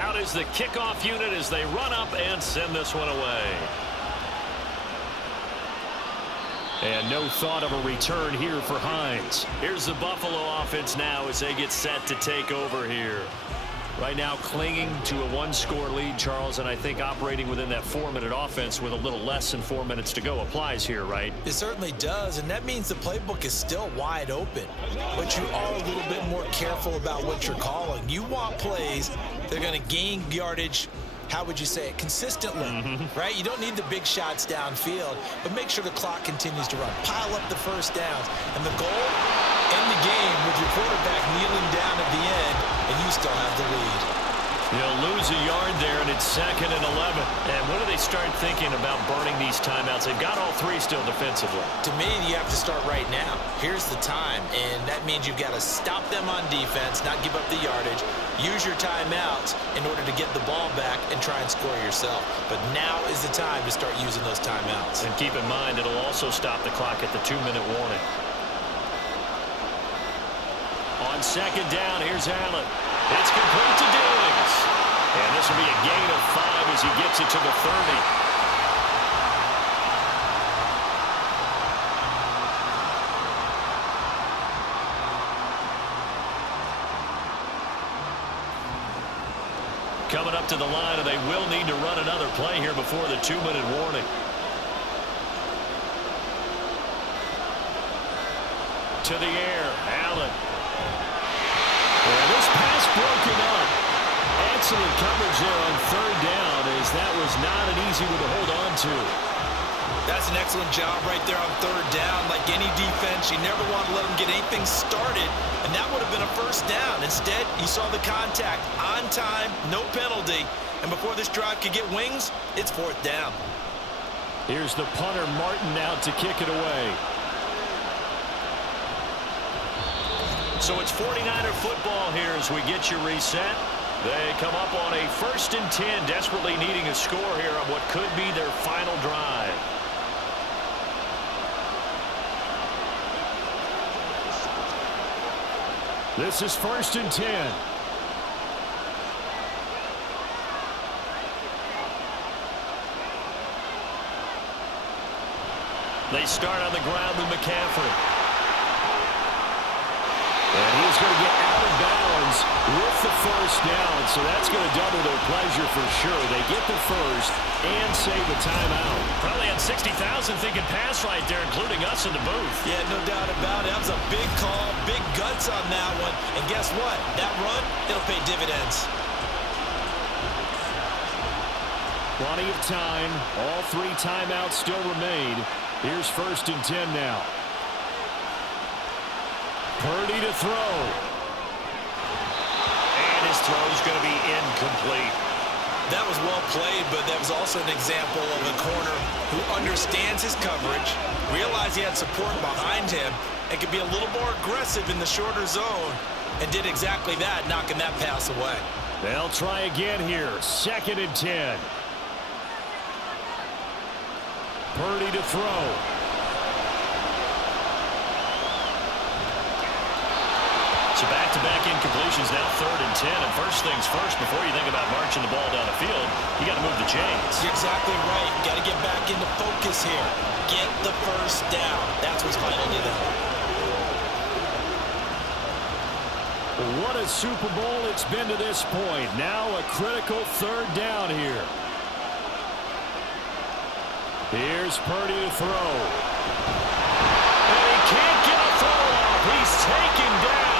Out is the kickoff unit as they run up and send this one away. And no thought of a return here for Hines. Here's the Buffalo offense now as they get set to take over here. Right now clinging to a 1-score lead, Charles, and I think operating within that 4-minute offense with a little less than 4 minutes to go applies here, right? It certainly does, and that means the playbook is still wide open. But you are a little bit more careful about what you're calling. You want plays that are going to gain yardage how would you say it, consistently, right? You don't need the big shots downfield, but make sure the clock continues to run. Pile up the first downs. And the goal, end the game with your quarterback kneeling down at the end, and you still have the lead. He'll lose a yard there, and it's 2nd and 11. And when do they start thinking about burning these timeouts? They've got all three still defensively. To me, you have to start right now. Here's the time, and that means you've got to stop them on defense, not give up the yardage, use your timeouts in order to get the ball back and try and score yourself. But now is the time to start using those timeouts. And keep in mind, it'll also stop the clock at the 2-minute warning. On 2nd down, here's Allen. It's complete to Diggs. And this will be a gain of 5 as he gets it to the 30. Coming up to the line, and they will need to run another play here before the 2-minute warning. To the air, Allen. And this pass broken up. Excellent coverage there on 3rd down, as that was not an easy one to hold on to. That's an excellent job right there on 3rd down. Like any defense, you never want to let them get anything started, and that would have been a 1st down. Instead, you saw the contact on time, no penalty, and before this drive could get wings, it's 4th down. Here's the punter, Martin, out to kick it away. So it's 49er football here as we get you reset. They come up on a 1st and 10, desperately needing a score here on what could be their final drive. This is 1st and 10. They start on the ground with McCaffrey. And he's going to get out of bounds with the 1st down, so that's going to double their pleasure for sure. They get the 1st and save a timeout. Probably had 60,000 thinking pass right there, including us in the booth. Yeah, no doubt about it. That was a big call, big guts on that one. And guess what? That run, it'll pay dividends. Plenty of time. All 3 timeouts still remain. Here's 1st and 10 now. Purdy to throw. And his throw's going to be incomplete. That was well played, but that was also an example of a corner who understands his coverage, realized he had support behind him, and could be a little more aggressive in the shorter zone, and did exactly that, knocking that pass away. They'll try again here. 2nd and 10. Purdy to throw. So back-to-back incompletions, now 3rd and 10. And first things first, before you think about marching the ball down the field, you got to move the chains. You're exactly right. Got to get back into focus here. Get the 1st down. That's what's vital to them. What a Super Bowl it's been to this point. Now a critical 3rd down here. Here's Purdy to throw. And he can't get a throw off. He's taken down.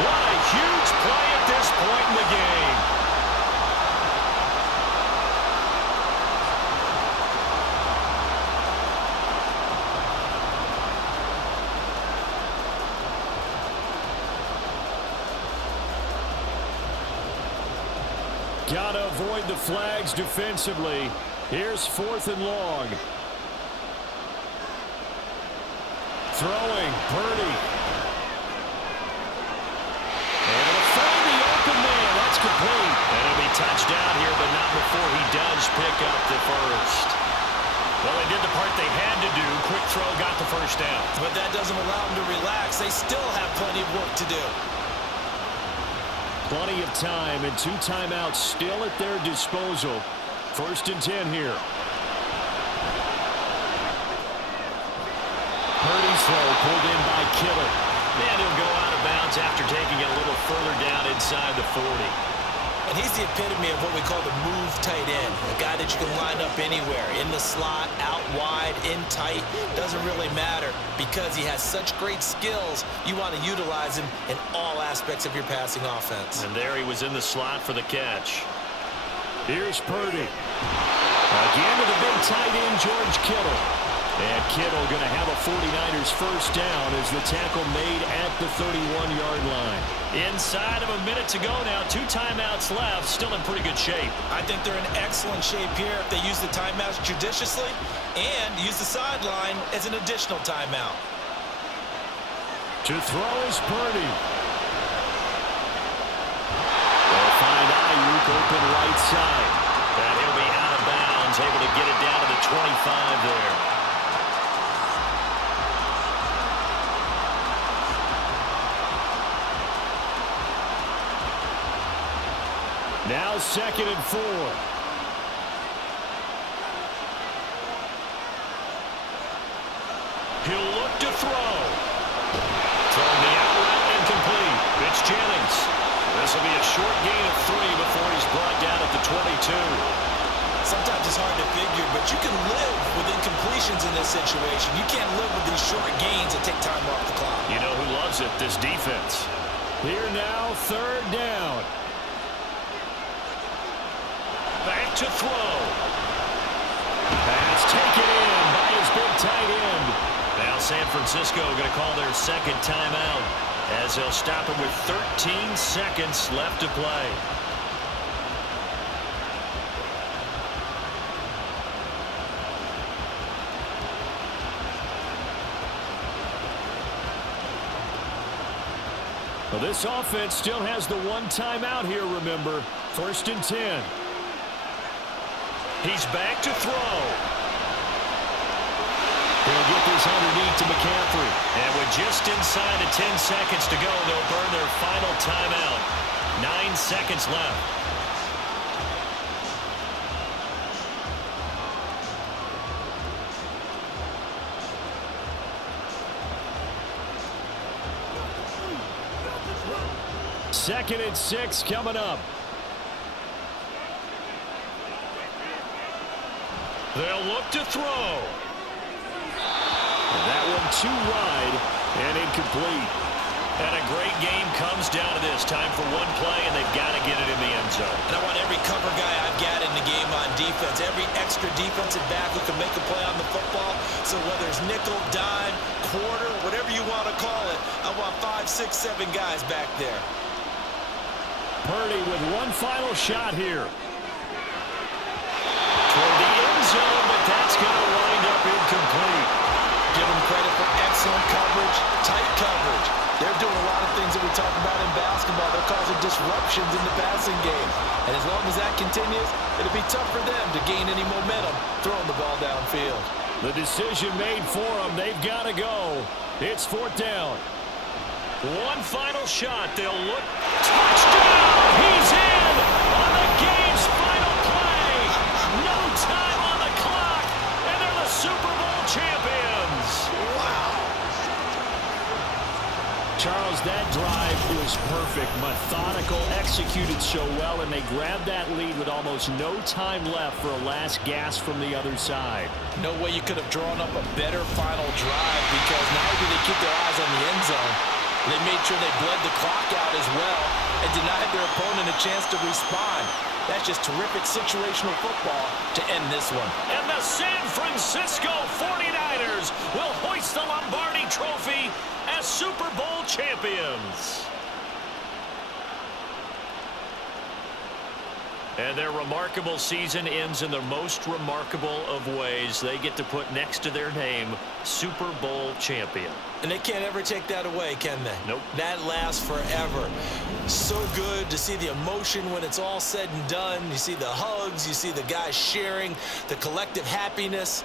What a huge play at this point in the game. Gotta avoid the flags defensively. Here's 4th and long. Throwing, Purdy. And it'll find the open man. That's complete. And it'll be touchdown here, but not before he does pick up the 1st. Well, they did the part they had to do. Quick throw, got the 1st down. But that doesn't allow them to relax. They still have plenty of work to do. Plenty of time and 2 timeouts still at their disposal. 1st and 10 here. Purdy's throw pulled in by Kittle. And he'll go out of bounds after taking it a little further down inside the 40. And he's the epitome of what we call the move tight end. A guy that you can line up anywhere. In the slot, out wide, in tight. Doesn't really matter because he has such great skills. You want to utilize him in all aspects of your passing offense. And there he was in the slot for the catch. Here's Purdy. Again to the big tight end, George Kittle. And Kittle going to have a 49ers first down as the tackle made at the 31-yard line. Inside of a minute to go now. 2 timeouts left. Still in pretty good shape. I think they're in excellent shape here if they use the timeouts judiciously and use the sideline as an additional timeout. To throw is Purdy. They'll find Ayuk open right side. And he'll be out of bounds, able to get it down to the 25 there. Now 2nd and 4. He'll look to throw. From the outlet, incomplete. It's Jennings. This will be a short gain of 3 before he's brought down at the 22. Sometimes it's hard to figure, but you can live with incompletions in this situation. You can't live with these short gains that take time off the clock. You know who loves it? This defense. Here now, 3rd down. Back to throw. Pass taken in by his big tight end. Now San Francisco going to call their 2nd timeout as they'll stop him with 13 seconds left to play. Well, this offense still has the 1 timeout here, remember. 1st and 10. He's back to throw. He'll get this underneath to McCaffrey. And with just inside of 10 seconds to go, they'll burn their final timeout. 9 seconds left. Second and 6 coming up. They'll look to throw. And that one too wide and incomplete. And a great game comes down to this. Time for one play, and they've got to get it in the end zone. And I want every cover guy I've got in the game on defense, every extra defensive back who can make a play on the football. So whether it's nickel, dime, quarter, whatever you want to call it, I want 5, 6, 7 guys back there. Purdy with one final shot here. Toward the end zone, but that's going to wind up incomplete. Give them credit for excellent coverage, tight coverage. They're doing a lot of things that we talk about in basketball. They're causing disruptions in the passing game. And as long as that continues, it'll be tough for them to gain any momentum throwing the ball downfield. The decision made for them. They've got to go. It's 4th down. One final shot. They'll look. Touchdown! He's in on the game's final play. No time on the clock, and they're the Super Bowl champions. Wow. Charles, that drive was perfect. Methodical, executed so well, and they grabbed that lead with almost no time left for a last gasp from the other side. No way you could have drawn up a better final drive, because not only did they keep their eyes on the end zone, they made sure they bled the clock out as well and denied their opponent a chance to respond. That's just terrific situational football to end this one. And the San Francisco 49ers will hoist the Lombardi Trophy as Super Bowl champions. And their remarkable season ends in the most remarkable of ways. They get to put next to their name, Super Bowl champion. And they can't ever take that away, can they? Nope. That lasts forever. So good to see the emotion when it's all said and done. You see the hugs, you see the guys sharing, the collective happiness.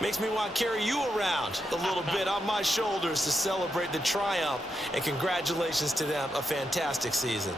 Makes me want to carry you around a little bit on my shoulders to celebrate the triumph. And congratulations to them, a fantastic season.